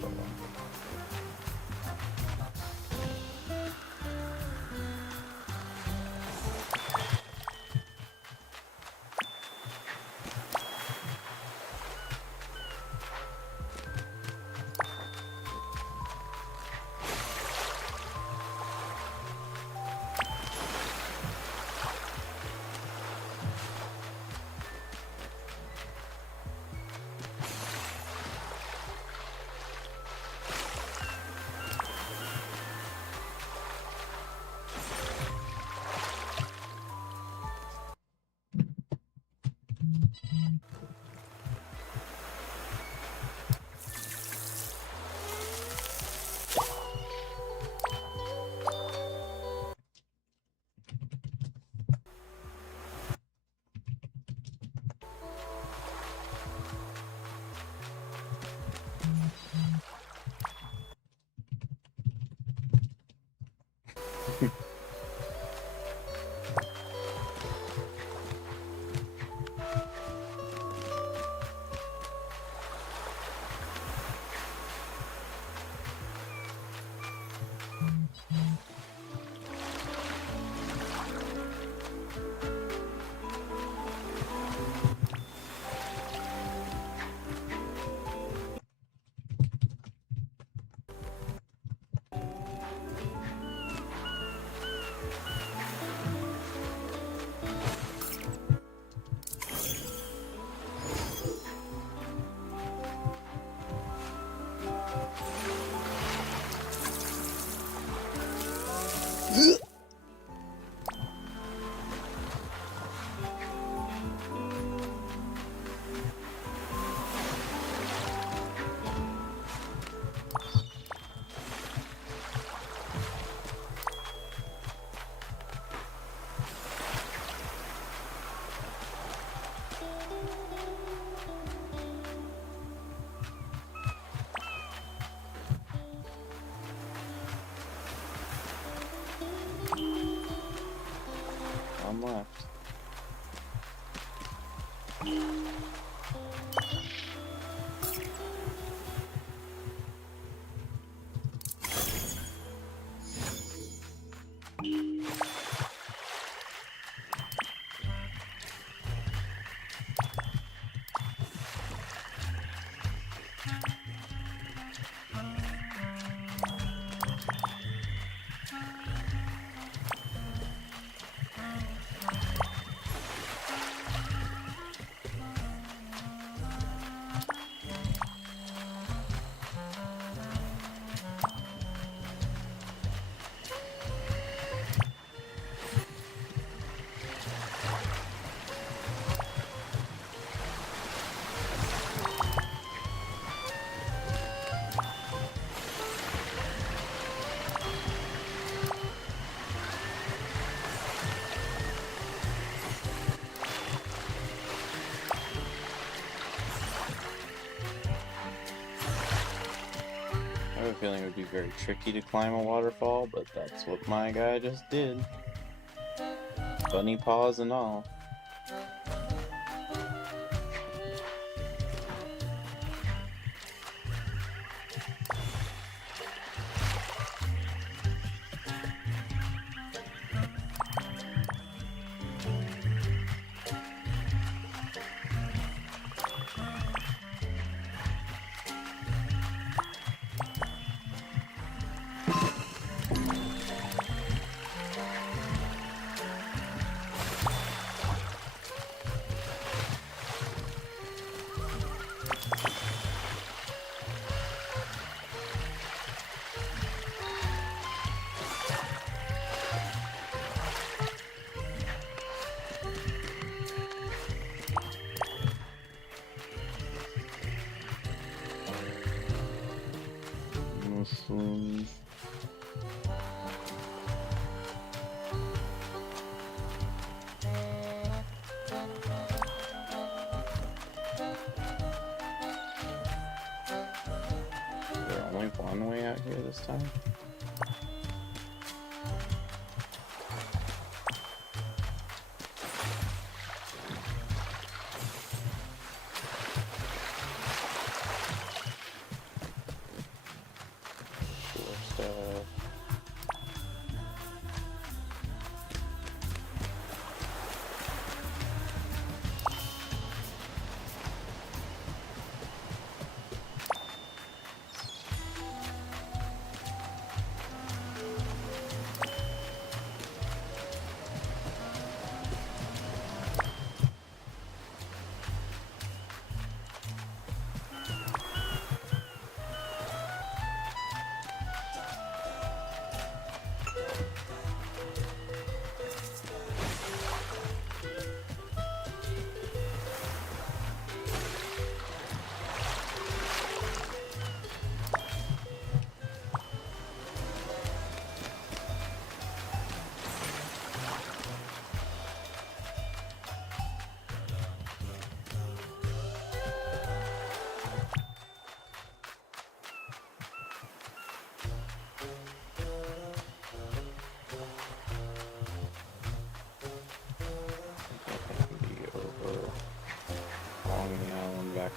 One left. I have a feeling it would be very tricky to climb a waterfall, but that's what my guy just did. Bunny paws and all. Mushrooms. Is there only one way out here this time? Cool stuff.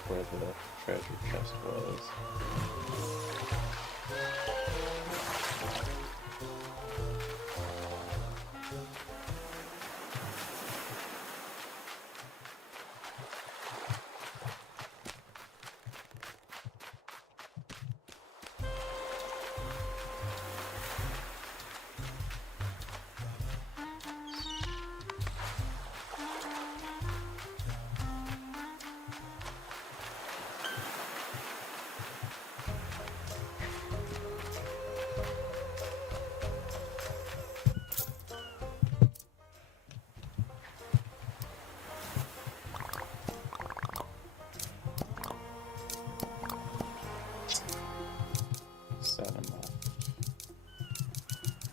where the treasure chest was.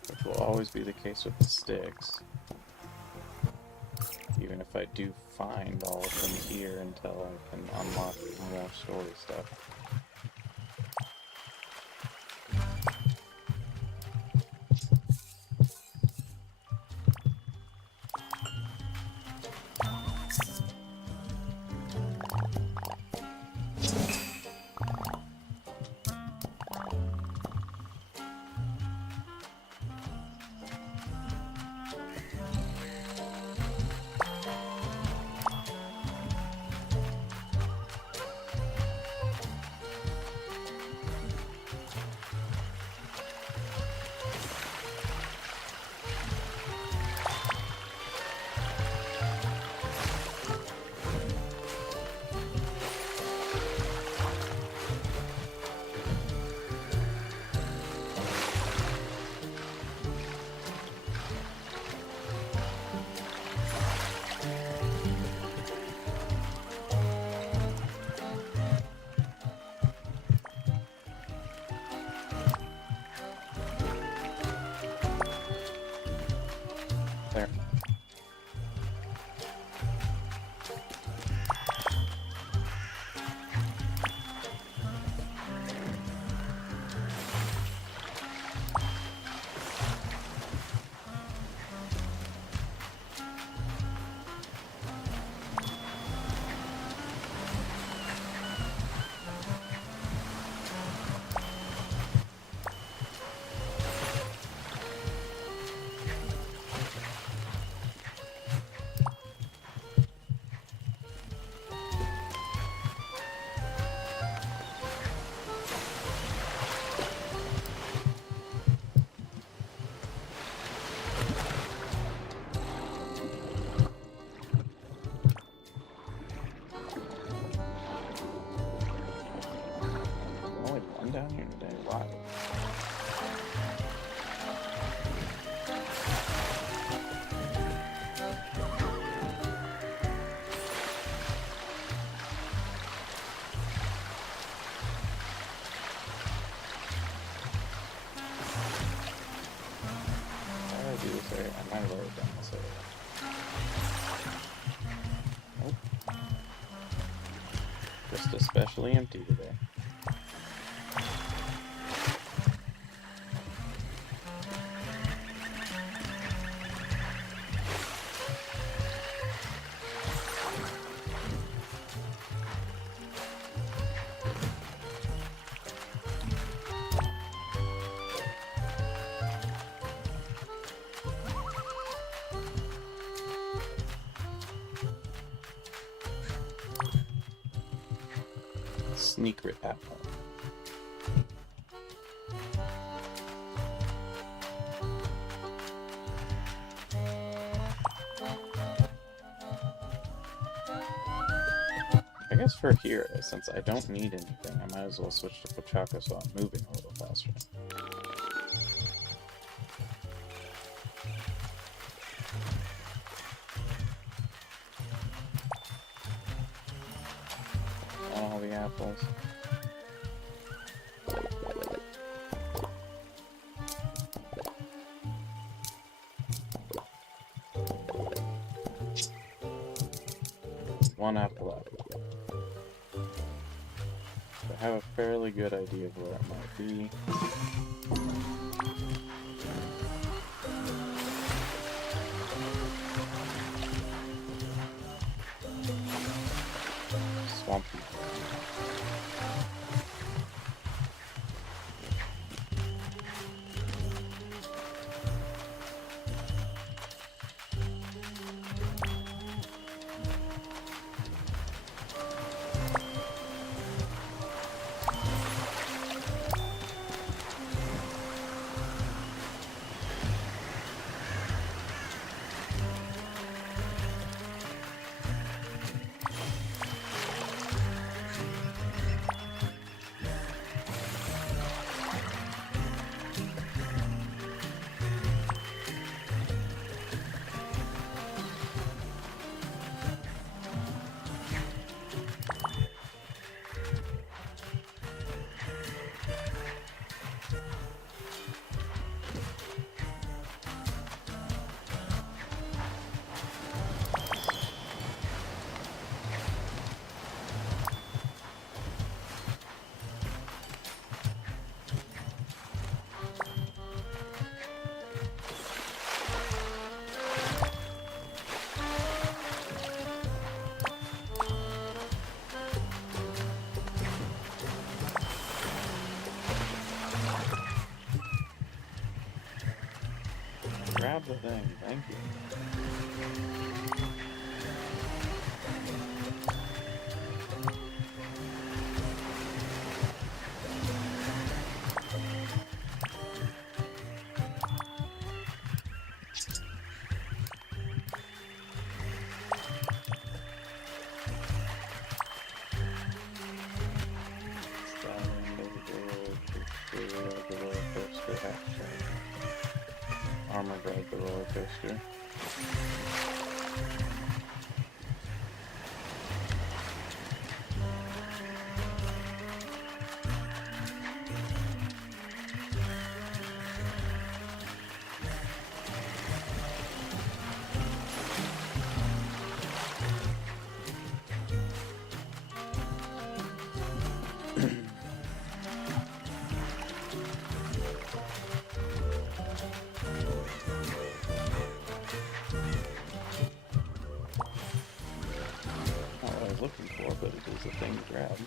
Which will always be the case with the sticks. Even if I do find all of them here until I can unlock more story stuff. There. Only one down here today. Wow. Why did I do this area? I might have already done this area. Nope. Just especially empty today. Secret apple. I guess for here, since I don't need anything, I might as well switch to Pochaka so I'm moving a little faster. All the apples. One apple left. I have a fairly good idea of where it might be. Swampy. grab the thing. Thank you. The roller coaster hatch. Armor ride the roller coaster. Looking for, but it is a thing to grab.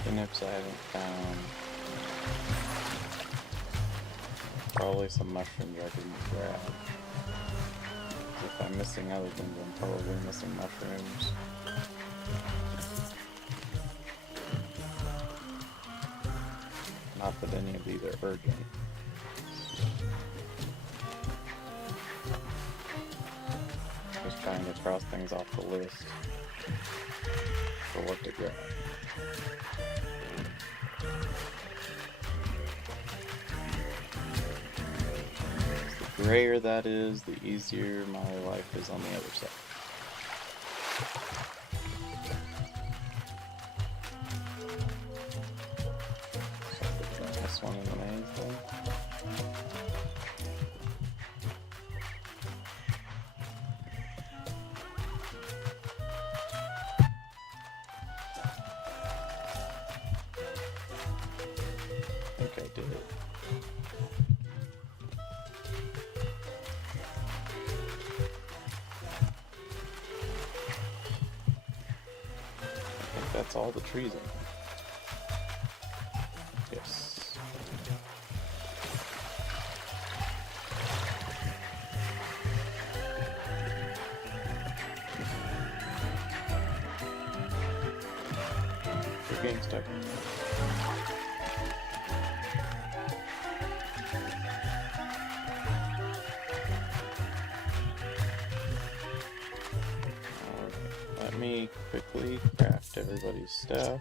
Spinnips I haven't found. Probably some mushrooms I didn't grab. If I'm missing other things, I'm probably missing mushrooms. Not that any of these are urgent. Just trying to cross things off the list for what to grab. The grayer that is, the easier my life is on the other side. So this one in the maze though. I did it. I think that's all the trees in there. Yes. You're getting stuck. Let me quickly craft everybody's stuff.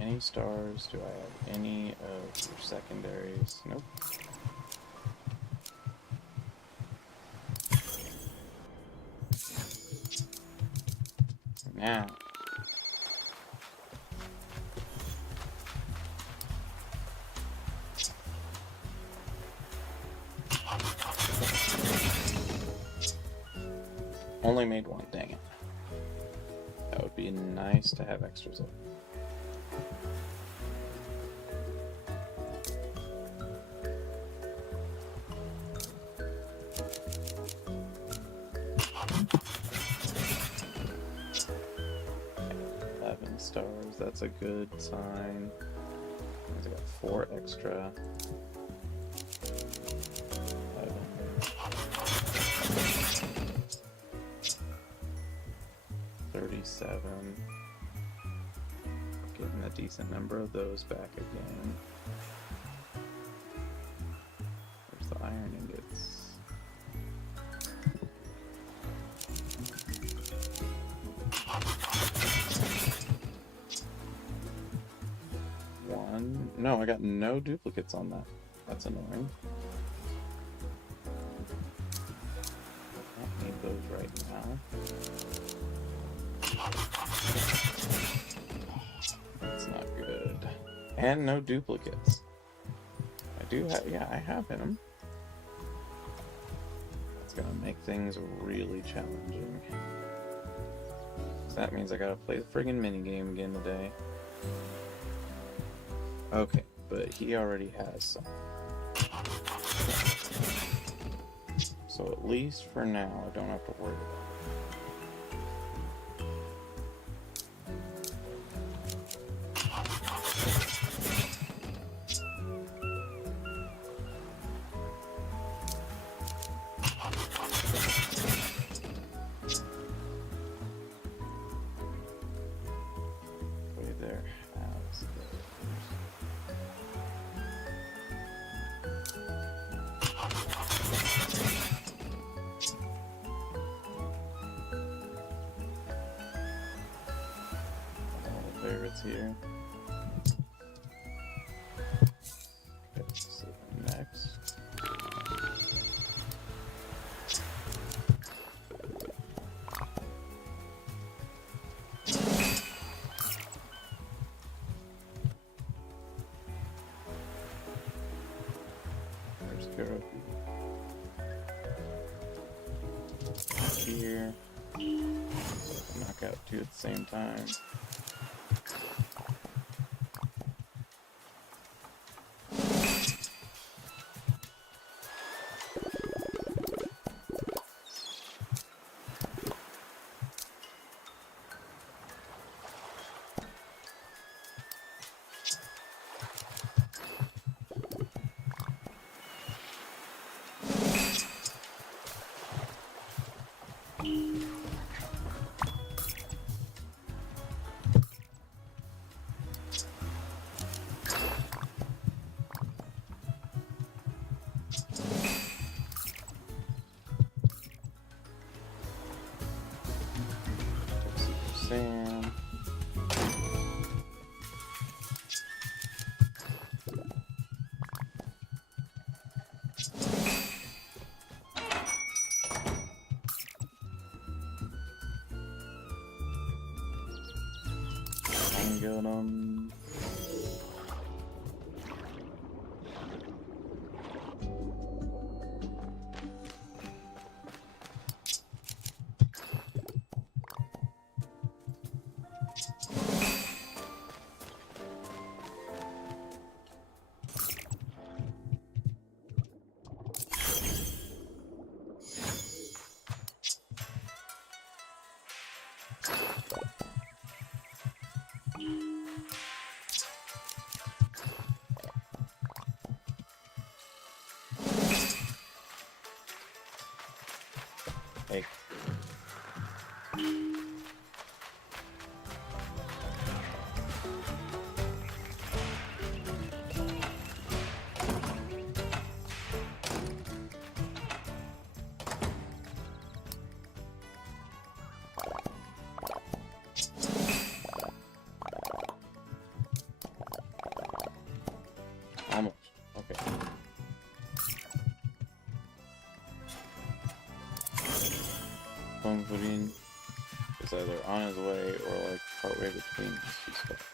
Any stars? Do I have any of your secondaries? Nope. Now. only made one, dang it. That would be nice to have extras of. Stars, that's a good sign. I got 4 extra. 37. Getting a decent number of those back again. There's the iron ingots. No, I got no duplicates on that. That's annoying. I don't need those right now. That's not good. And no duplicates. I do have, yeah, I have him. It's gonna make things really challenging. So that means I gotta play the friggin' minigame again today. Okay, but he already has some. So at least for now, I don't have to worry about it. Way there. Favorites here. Okay, so next. There's Kuroki. Here. Knock out 2 at the same time. Sam. I got him. Hey. Almost. Okay. Pudding is either on his way or like partway between these 2 spots.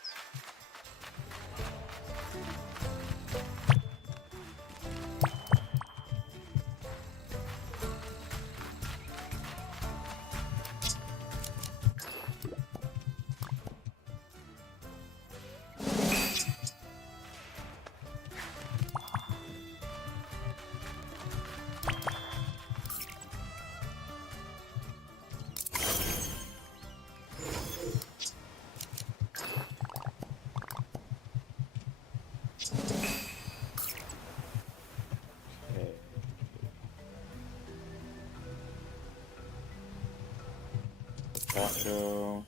Taco.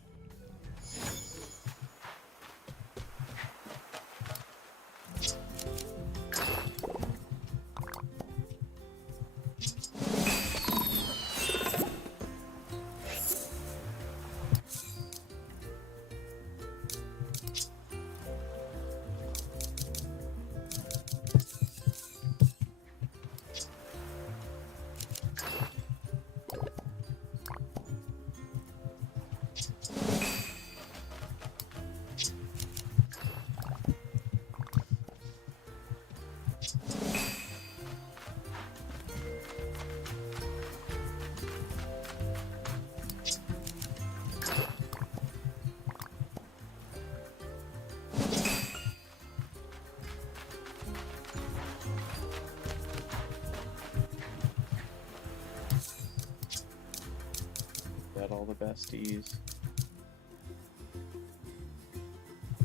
That all the besties?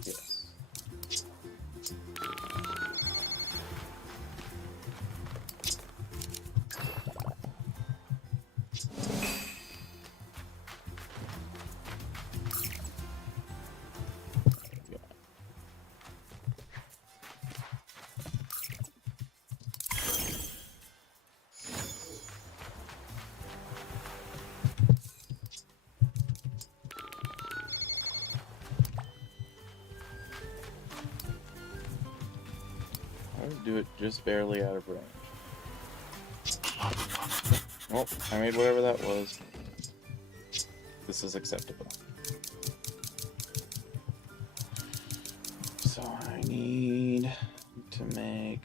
Yes. Yeah. I would do it just barely out of range. Well, I made whatever that was. This is acceptable. So I need to make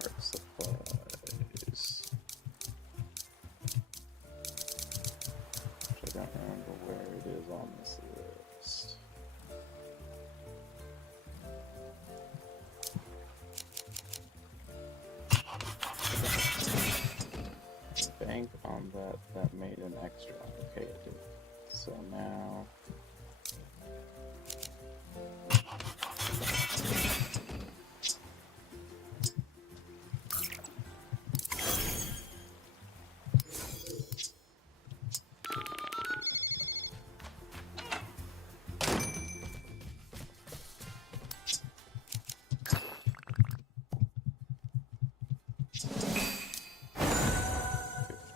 art supplies. Which I don't remember where it is on this list. Bank on that, that made an extra. Okay, it did. So now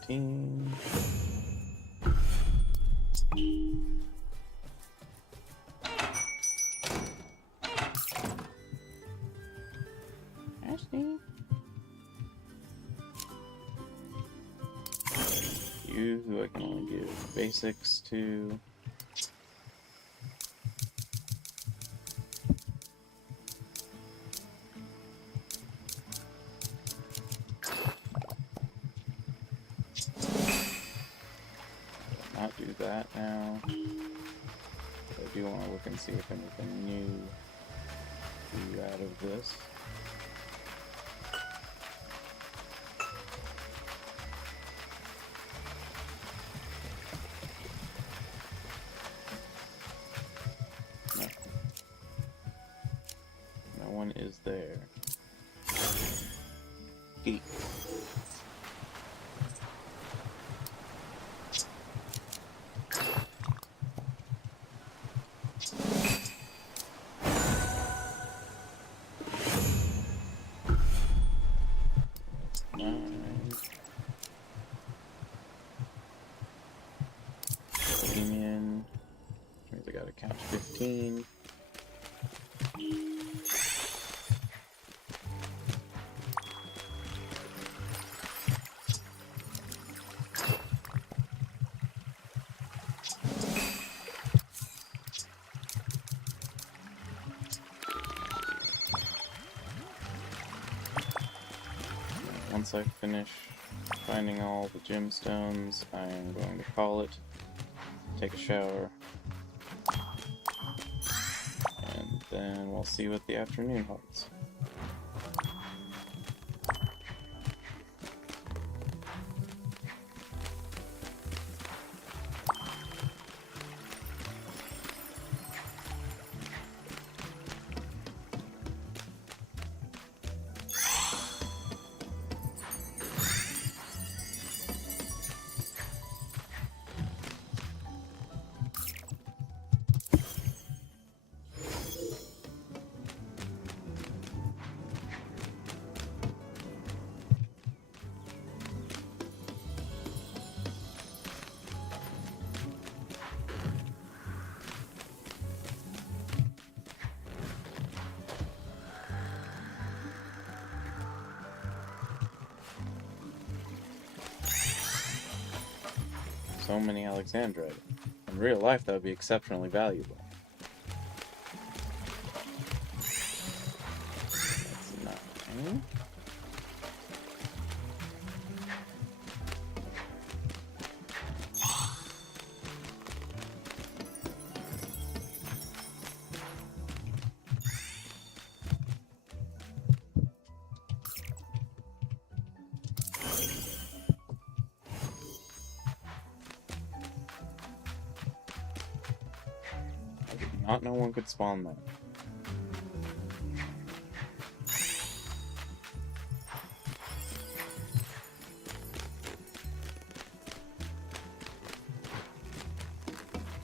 $15. Ashley. You, who I can only give basics to. Not do that now. But I do want to look and see if anything new grew out of this. No. No one is there. Geek. Bohemian. Which means I gotta count 15. Once I finish finding all the gemstones, I am going to call it, take a shower, and then we'll see what the afternoon holds. so many Alexandrite. In real life, that would be exceptionally valuable. That's 9. I did not know one could spawn that.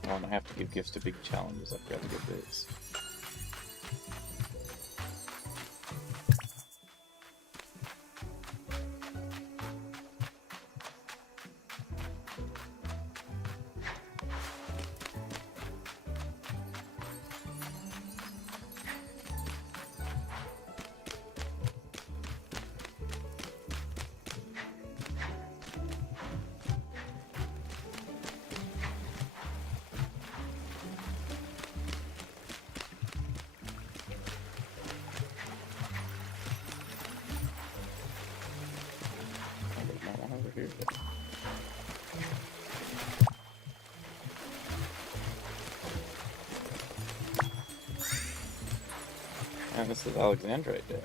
Well, I have to give gifts to big challenges. I've got to get this. There's not one over here. And this is Alexandrite Day.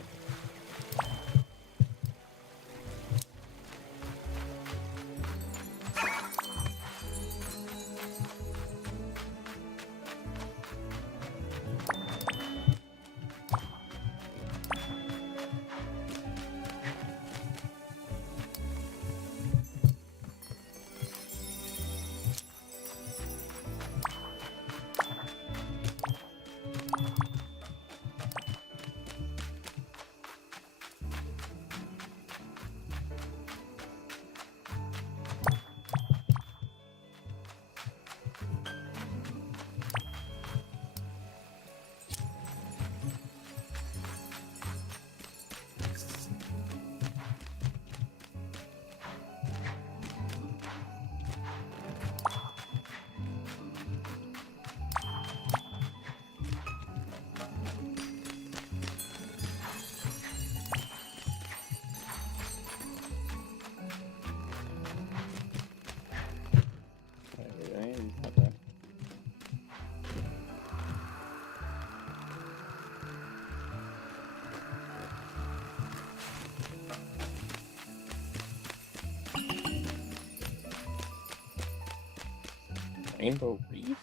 Rainbow Reef?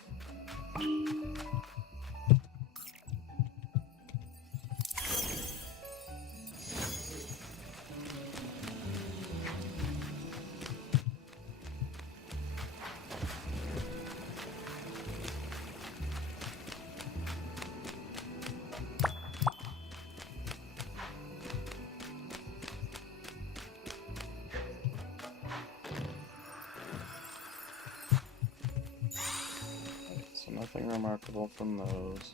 So nothing remarkable from those.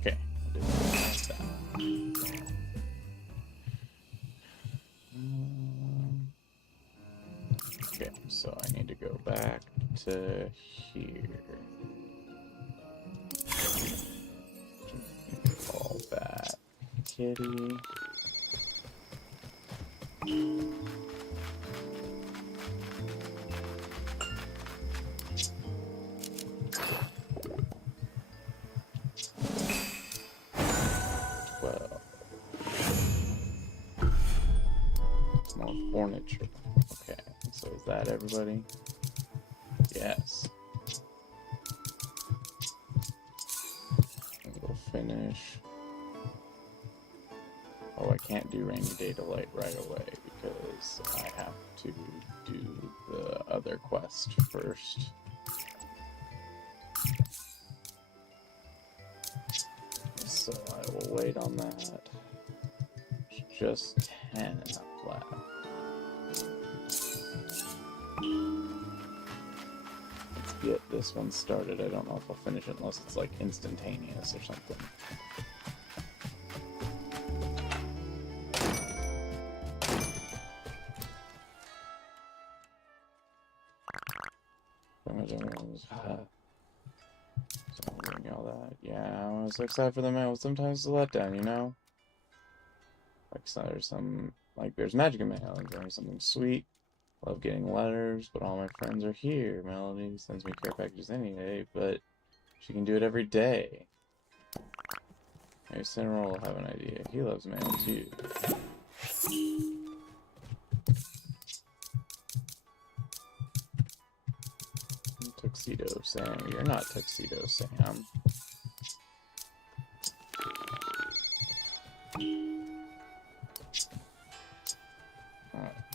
Okay, I did not like that. Okay, so I need to go back to here. Call that kitty. furniture. Okay, so is that everybody? Yes. We'll finish. Oh, I can't do rainy day delight right away because I have to do the other quest first. So I will wait on that. There's just 10 left. Let's get this one started. I don't know if I'll finish it unless it's like instantaneous or something. All that. Yeah, I was so excited for the mail. Sometimes it's a letdown, you know? Like, so there's magic in mail, and there's something sweet. Love getting letters, but all my friends are here. Melody sends me care packages anyway, but she can do it every day. Maybe Cinnamoroll will have an idea. He loves mail, too. Tuxedo Sam. You're not Tuxedo Sam.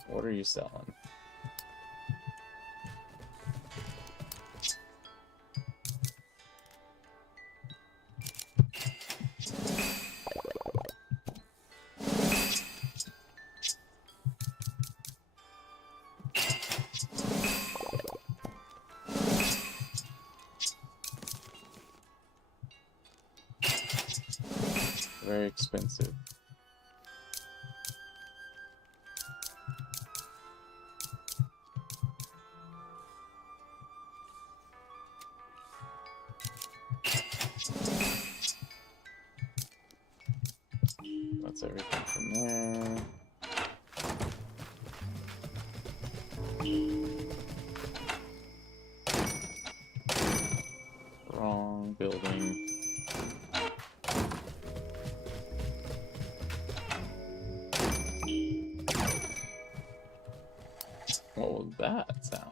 What are you selling? Very expensive. That's everything from there. Wrong building. What was that sound?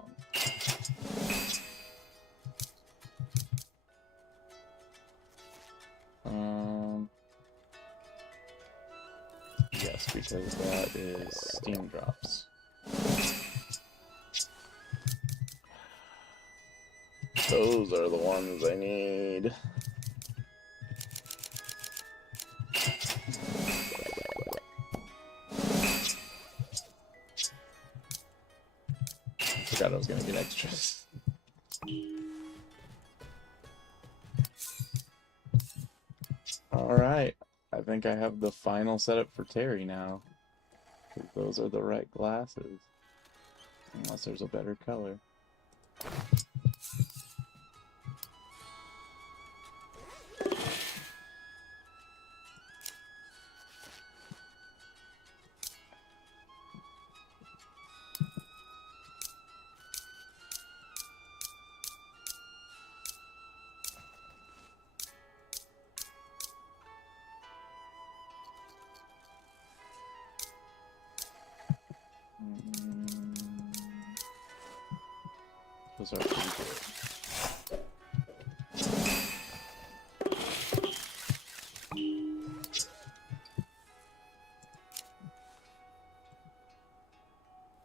Yes, because that is steam drops. Those are the ones I need. I forgot I was gonna get extras. Alright, I think I have the final setup for Terry now. Because those are the right glasses. Unless there's a better color. Those are pretty good.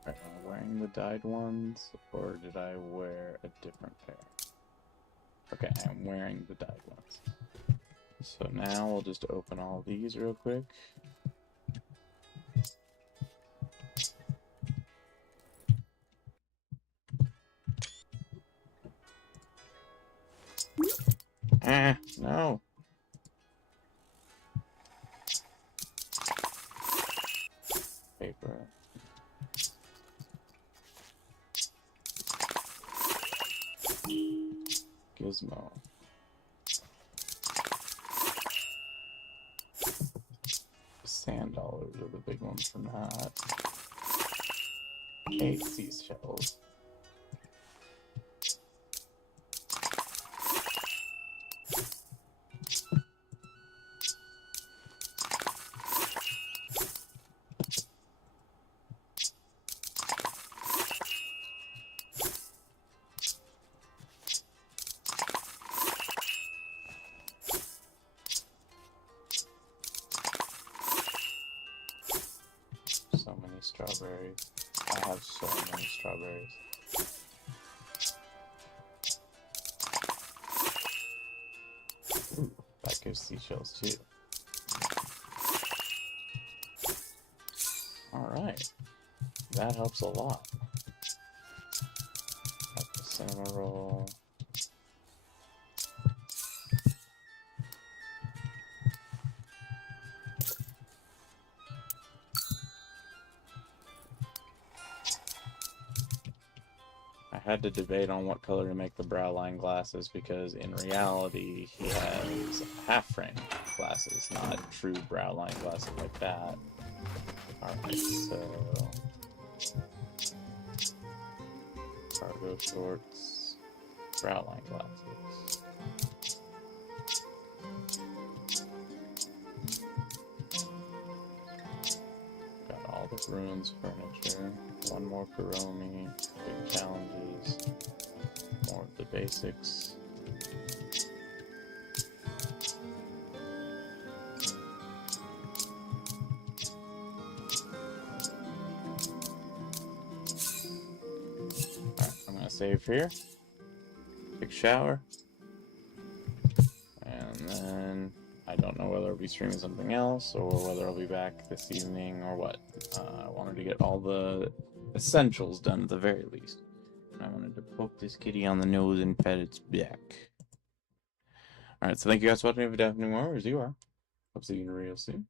Am I wearing the dyed ones, or did I wear a different pair? Okay, I'm wearing the dyed ones. So now we'll just open all these real quick. Ah, no. Paper. Gizmo. Sand dollars are the big ones from that. 8 seashells. strawberries. I have so many strawberries. Ooh, that gives seashells too. Alright. That helps a lot. Got the cinnamon roll. I had to debate on what color to make the brow line glasses because in reality he has half frame glasses, not true brow line glasses like that. Alright, so cargo shorts, brow line glasses. Got all the ruins furniture, one more Kuromi, big challenges, more of the basics. Alright, I'm gonna save here. Big shower. And then I don't know whether I'll be streaming something else or whether I'll be back this evening or what. I wanted to get all the essentials done at the very least. And I wanted to poke this kitty on the nose and pet its back. Alright, so thank you guys for watching. If you have any more, as you are, hope to see you real soon.